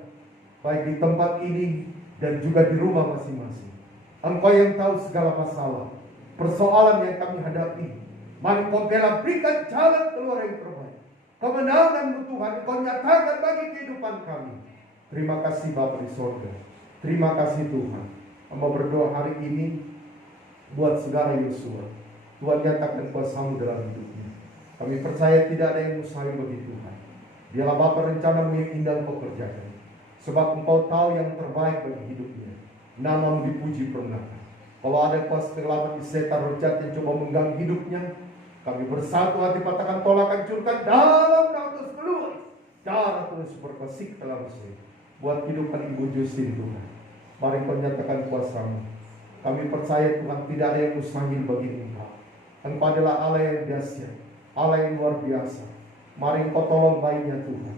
baik di tempat ini dan juga di rumah masing-masing. Engkau yang tahu segala masalah, persoalan yang kami hadapi. Mari Kau bela, berikan jalan keluar yang terbaik. Kemenangan-Mu Tuhan, Kau nyatakan bagi kehidupan kami. Terima kasih Bapa di sorga. Terima kasih Tuhan. Hamba berdoa hari ini buat saudara Yosua. Tuhan nyatakan kuasa-Mu dalam hidupnya. Kami percaya tidak ada yang mustahil bagi Tuhan. Dialah Bapa rencana-Mu yang indah Kau kerjakan. Sebab Engkau tahu yang terbaik bagi hidupnya. Nama-Mu dipuji permuliakan. Kalau ada kuasa kegelapan di setan roh jahat yang coba mengganggu hidupnya, kami bersatu hati patahkan, tolak, hancurkan dalam nama Yesus, keluar. Darah Tuhan berkuasa dalam sini. Buat kehidupan Ibu Justin Tuhan. Mari Kau nyatakan kuasa-Mu. Kami percaya Tuhan tidak ada yang mustahil bagi Engkau. Engkau adalah Allah yang dahsyat, Allah yang luar biasa. Mari Engkau tolong bayinya Tuhan,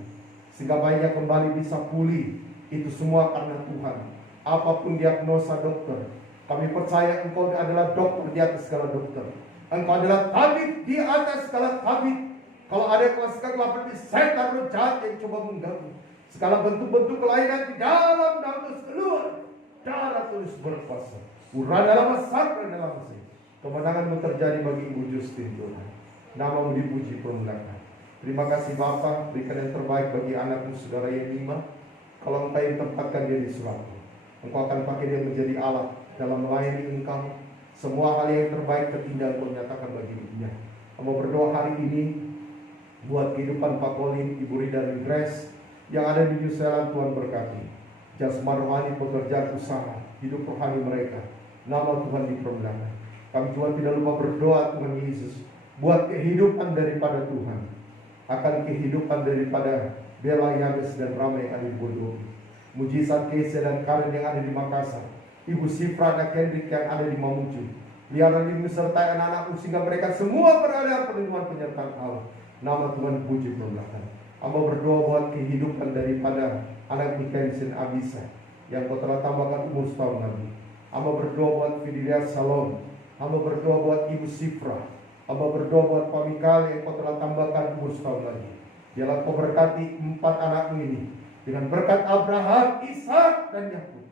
sehingga bayinya kembali bisa pulih. Itu semua karena Tuhan. Apapun diagnosa dokter, kami percaya Engkau adalah dokter di atas segala dokter. Engkau adalah tabib di atas segala tabib. Kalau ada kuasa kegelapan di setan roh jahat yang coba mengganggu, segala bentuk-bentuk kelainan di dalam nama Yesus, keluar. Darah tulis berkuasa. Urang dalam sakra dalam sini. Kemenangan-Mu terjadi bagi Ibu Justin Tuhan. Nama-Mu dipuji permuliakan. Terima kasih Bapa, berikan yang terbaik bagi anakmu saudara Yemima. Kalau Engkau yang tempatkan dia di surga, Engkau akan pakai dia menjadi alat dalam melayani Engkau. Semua hal yang terbaik tertinggal Engkau nyatakan bagi dia. Kamu berdoa hari ini buat kehidupan Pak Colin, Ibu Rida dan Grace yang ada di New Zealand. Tuhan berkati jasmani rohani, pekerjaan usaha, hidup rohani mereka. Nama Tuhan dipermuliakan. Kami juga tidak lupa berdoa Tuhan Yesus buat kehidupan daripada Tuhan, akan kehidupan daripada Bella, Yabes dan Rama yang ada di Bodoh, mujizat Keisha dan Karen yang ada di Makassar, Ibu Sifra dan Kendrick yang ada di Mamuju, biarlah Ibu sertai anak-anakmu sehingga mereka semua berada perlindungan penyertaan Allah. Nama Tuhan puji permuliakan. Hamba berdoa buat kehidupan daripada anak Mikaelsen Abisa yang Kau telah tambahkan umur setahun lagi. Hamba berdoa buat Fidelia Salom. Hamba berdoa buat Ibu Sifra. Hamba berdoa buat Pak Mikal yang Kau telah tambahkan umur setahun lagi. Biarlah Kau berkati 4 anakmu ini dengan berkat Abraham, Ishak dan Yakub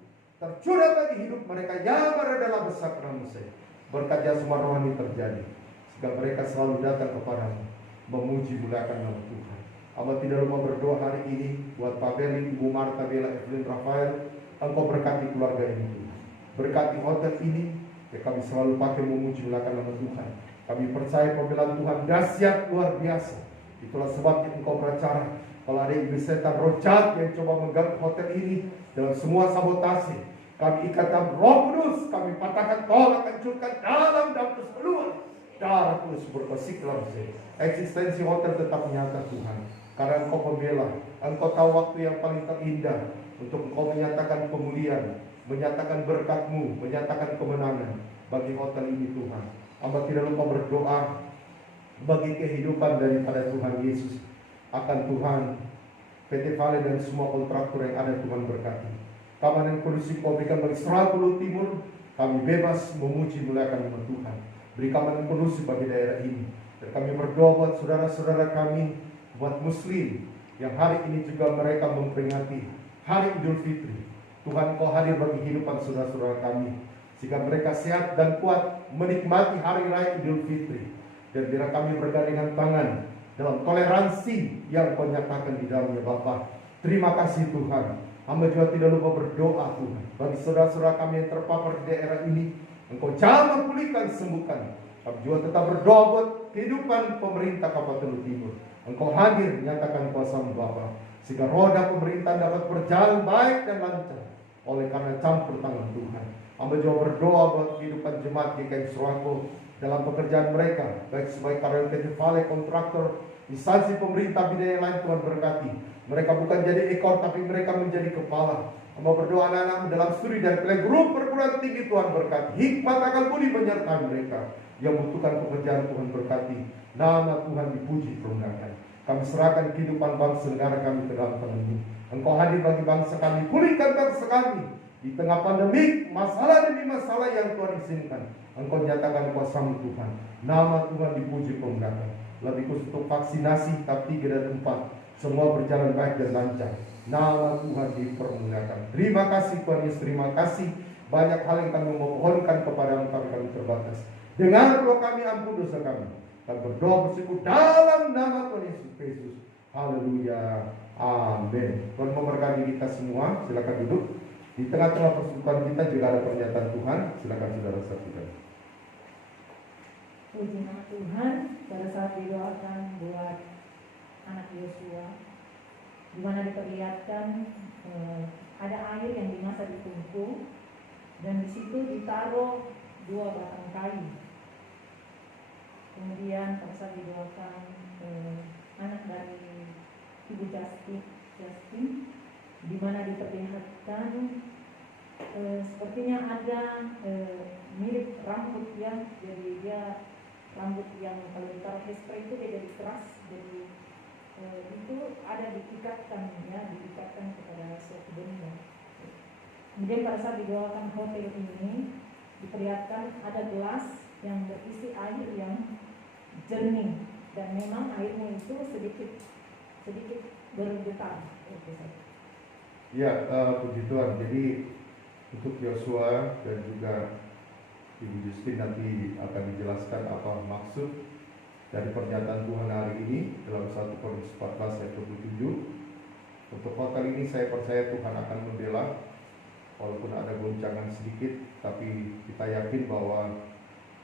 tercurah bagi hidup mereka yang berada besar nama saya. Berkat jasmani rohani terjadi sehingga mereka selalu datang kepadamu memuji muliakan nama Tuhan. Hamba tidak lupa berdoa hari ini buat Pak Beli, Ibu Marta, Bella, Evelyn, Rafael. Engkau berkati keluarga ini Tuhan. Berkati hotel ini ya, kami selalu pakai memuji muliakan nama Tuhan. Kami percaya pembelaan Tuhan dahsyat luar biasa. Itulah sebabnya Engkau berbicara kalau ada iblis setan roh jahat yang coba mengganggu hotel ini dalam semua sabotase, kami ikatkan Roh Kudus, kami patahkan, tolak, hancurkan dalam dan terus keluar. Darah terus berkosik dalam saya. Eksistensi hotel tetap nyata Tuhan, karena Engkau pembela. Engkau tahu waktu yang paling terindah untuk Engkau menyatakan pemulihan, menyatakan berkat-Mu, menyatakan kemenangan bagi hotel ini Tuhan. Hamba tidak lupa berdoa bagi kehidupan daripada Tuhan Yesus. Akan Tuhan PT Vale dan semua kontraktor yang ada Tuhan berkati. Keamanan kondisi Kau berikan bagi Selat Pulau Timur. Kami bebas memuji muliakan nama Tuhan. Beri keamanan kondusif bagi daerah ini. Dan kami berdoa buat saudara-saudara kami, buat Muslim yang hari ini juga mereka memperingati Hari Idul Fitri. Tuhan Kau hadir bagi kehidupan saudara-saudara kami, sehingga mereka sehat dan kuat menikmati Hari Raya Idul Fitri. Dan biar kami bergandengan tangan dalam toleransi yang Kau nyatakan di dalamnya Bapa. Terima kasih Tuhan. Hamba juga tidak lupa berdoa Tuhan bagi saudara-saudara kami yang terpapar di daerah ini. Engkau jamah, pulihkan, sembuhkan. Kami juga tetap berdoa buat kehidupan pemerintah Kabupaten Timur. Engkau hadir, nyatakan kuasa-Mu Bapa, sehingga roda pemerintahan dapat berjalan baik dan lancar oleh karena campur tangan Tuhan. Hamba juga berdoa buat kehidupan jemaat GKI Surako dalam pekerjaan mereka, baik sebagai karyawan PT Vale, kontraktor, instansi pemerintah bidang yang lain. Tuhan berkati mereka, bukan jadi ekor tapi mereka menjadi kepala. Hamba berdoa anak-anak dalam studi dan grup perguruan tinggi. Tuhan berkati hikmat, akal budi menyertai mereka yang membutuhkan pekerjaan. Tuhan berkati, nama Tuhan dipuji permuliakan. Kami serahkan kehidupan bangsa negara kami ke dalam tangan-Mu. Engkau hadir bagi bangsa kami, pulihkan bangsa kami di tengah pandemi, masalah demi masalah yang Tuhan izinkan. Engkau nyatakan kuasa-Mu Tuhan. Nama Tuhan dipuji permuliakan. Lebih khusus untuk vaksinasi tahap 3 dan 4, semua berjalan baik dan lancar. Nama Tuhan dipermuliakan. Terima kasih Tuhan Yesus, terima kasih. Banyak hal yang kami memohonkan kepada-Mu, tapi kami terbatas. Dengar doa kami, ampun dosa kami. Kami berdoa bersyukur dalam nama Tuhan Yesus Kristus. Haleluya. Amin. Tuhan memberkati kita semua. Silakan duduk. Di tengah-tengah persibukan kita juga ada pernyataan Tuhan. Silakan saudara saksikan. Puji nama Tuhan. Pada saat didoakan buat anak Yosua, di mana diperlihatkan ada air yang dimasak di tungku, dan di situ ditaruh 2 batang kayu. Kemudian pada saat didoakan anak dari Ibu Justin, di mana diperlihatkan sepertinya ada mirip rambut ya, jadi dia rambut yang kalau ditaruh hairspray itu dia jadi keras, jadi itu ada diikatkan ya, diikatkan kepada suatu benda. Kemudian pada saat didoakan hotel ini diperlihatkan ada gelas yang berisi air yang jernih, dan memang airnya itu sedikit bergetar. Ya, puji Tuhan. Jadi untuk Yosua dan juga Ibu Justin nanti akan dijelaskan apa maksud dari pernyataan Tuhan hari ini dalam 1 Korintus 14 ayat 27. Untuk hotel ini saya percaya Tuhan akan membela, walaupun ada goncangan sedikit, tapi kita yakin bahwa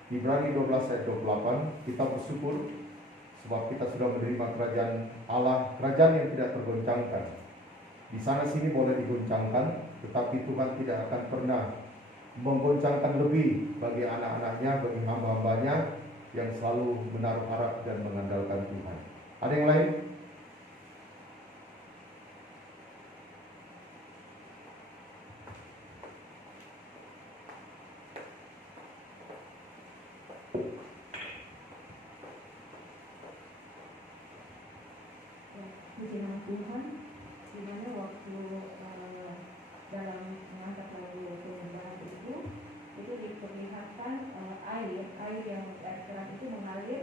Ibrani 12 ayat 28, kita bersyukur sebab kita sudah menerima kerajaan Allah, kerajaan yang tidak tergoncangkan. Di sana sini boleh digoncangkan, tetapi Tuhan tidak akan pernah menggoncangkan lebih bagi anak-anaknya, bagi hamba-hambanya yang selalu menaruh harap dan mengandalkan Tuhan. Ada yang lain? Puji nama Tuhan, di mana waktu dalam mengangkat lagu penyembahan itu diperlihatkan air yang keras itu mengalir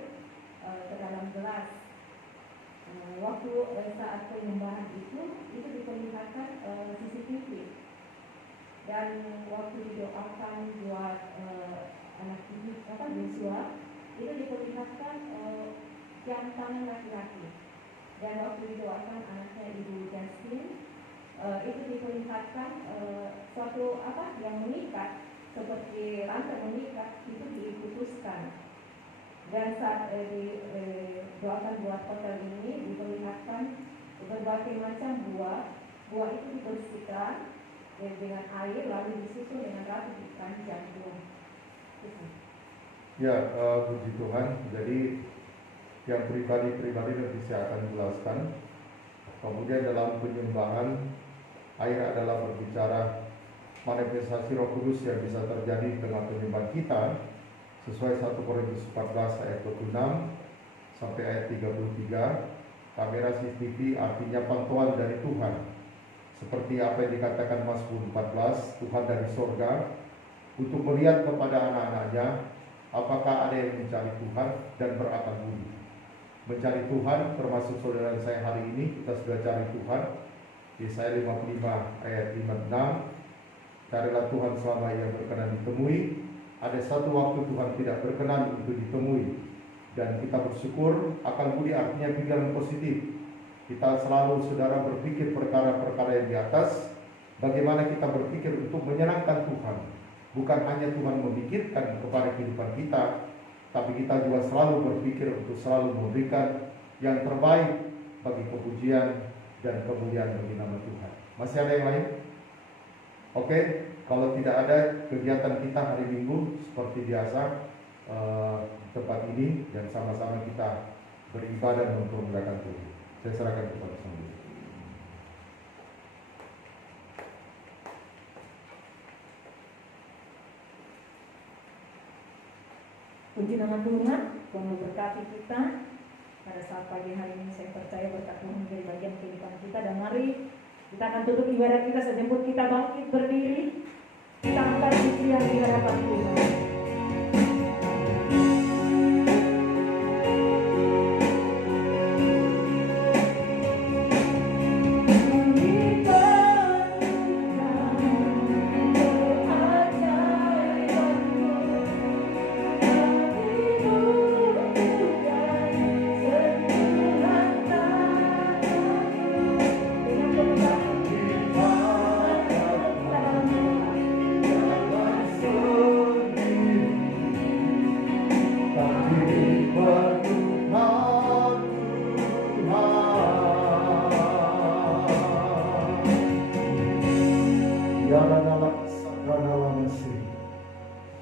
ke dalam gelas. Waktu saat penyembahan itu diperlihatkan CCTV, dan waktu didoakan buat anak Yosua itu diperlihatkan jam tangan laki-laki. Dan waktu didoakan anaknya Ibu Justin itu diperlihatkan suatu yang mengikat, seperti rantai mengikat itu diputuskan. Dan saat didoakan buat hotel ini diperlihatkan berbagai macam buah itu dibersihkan dengan air lalu disusun dengan rapi di keranjang buah. Ya, puji Tuhan. Jadi yang pribadi nanti saya akan jelaskan. Kemudian dalam penyembahan, air adalah berbicara manifestasi Roh Kudus yang bisa terjadi dengan penyembahan kita, sesuai 1 Korintus 14 ayat 26 sampai ayat 33. Kamera CCTV artinya pantauan dari Tuhan, seperti apa yang dikatakan Mazmur 14, Tuhan dari sorga untuk melihat kepada anak-anaknya apakah ada yang mencari Tuhan dan berakal budi. Mencari Tuhan termasuk saudara saya hari ini, kita sudah cari Tuhan. Yesaya 55 ayat 56, carilah Tuhan selama ia berkenan ditemui. Ada satu waktu Tuhan tidak berkenan untuk ditemui, dan kita bersyukur. Akal budi artinya pikiran positif. Kita selalu saudara berpikir perkara-perkara yang di atas. Bagaimana kita berpikir untuk menyenangkan Tuhan. Bukan hanya Tuhan memikirkan kepada kehidupan kita, tapi kita juga selalu berpikir untuk selalu memberikan yang terbaik bagi kepujian dan kemuliaan bagi nama Tuhan. Masih ada yang lain? Oke, kalau tidak ada kegiatan kita hari Minggu seperti biasa tempat ini, dan sama-sama kita beribadah dan mempermuliakan Tuhan. Saya serahkan kepada semua. Puji nama Tuhan, Tuhan memberkati kita pada saat pagi hari ini. Saya percaya berkat Tuhan menjadi bagian kehidupan kita, dan mari kita akan tutup ibadah kita sejemput kita bangkit berdiri. Kita angkat pujian di hadapan Tuhan.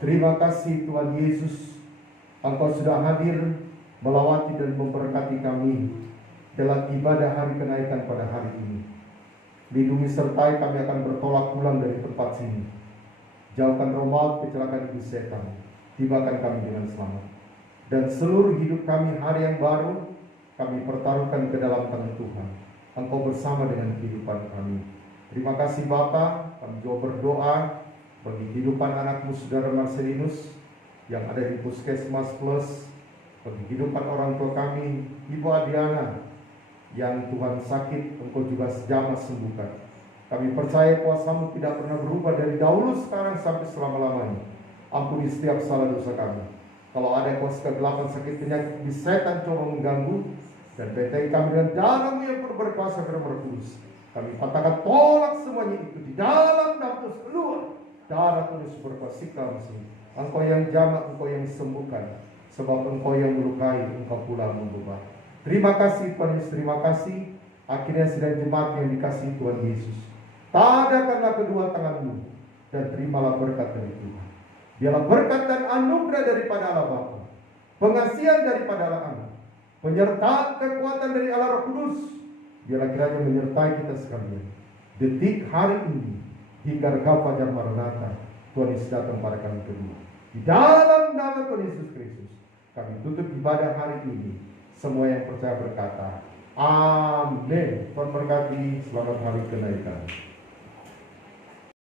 Terima kasih Tuhan Yesus, Engkau sudah hadir melawati dan memberkati kami dalam ibadah hari kenaikan pada hari ini. Lindungi sertai kami akan bertolak pulang dari tempat sini. Jauhkan roh maut, kecelakaan iblis setan, tibakan kami dengan selamat. Dan seluruh hidup kami hari yang baru kami pertaruhkan ke dalam tangan Tuhan. Engkau bersama dengan kehidupan kami. Terima kasih Bapa, kami juga berdoa bagi kehidupan anakmu saudara Marcelinus yang ada di Puskesmas Plus, bagi kehidupan orang tua kami Ibu Adiana yang Tuhan sakit, Engkau juga sejamah sembuhkan. Kami percaya kuasa-Mu tidak pernah berubah dari dahulu, sekarang sampai selama-lamanya. Ampuni setiap salah dosa kami. Kalau ada kuasa kegelapan, sakit, penyakit, setan coba mengganggu, Dan bentengi kami dengan darah-Mu yang berkuasa dan berkudus. Kami katakan tolak semuanya itu di dalam nama Yesus, keluar. Darah Kudus berkuasa kami. Engkau yang jamak, Engkau yang sembuhkan. Sebab Engkau yang melukai, Engkau pula membebat. Terima kasih Tuhan Yesus, terima kasih. Akhirnya sidang jemaat yang dikasihi Tuhan Yesus, tadakanlah kedua tangan-Mu dan terimalah berkat dari Tuhan. Biarlah berkat dan anugerah daripada Allah Bapa, pengasihan daripada Allah Anak, penyertaan kekuatan dari Allah Roh Kudus, biarlah kiranya menyertai kita sekalian. Detik hari ini hingga rekah fajar Maranatha, Tuhan Yesus datang pada kami kedua. Di dalam nama Tuhan Yesus Kristus, kami tutup ibadah hari ini. Semua yang percaya berkata, amin. Tuhan berkati, selamat hari kenaikan.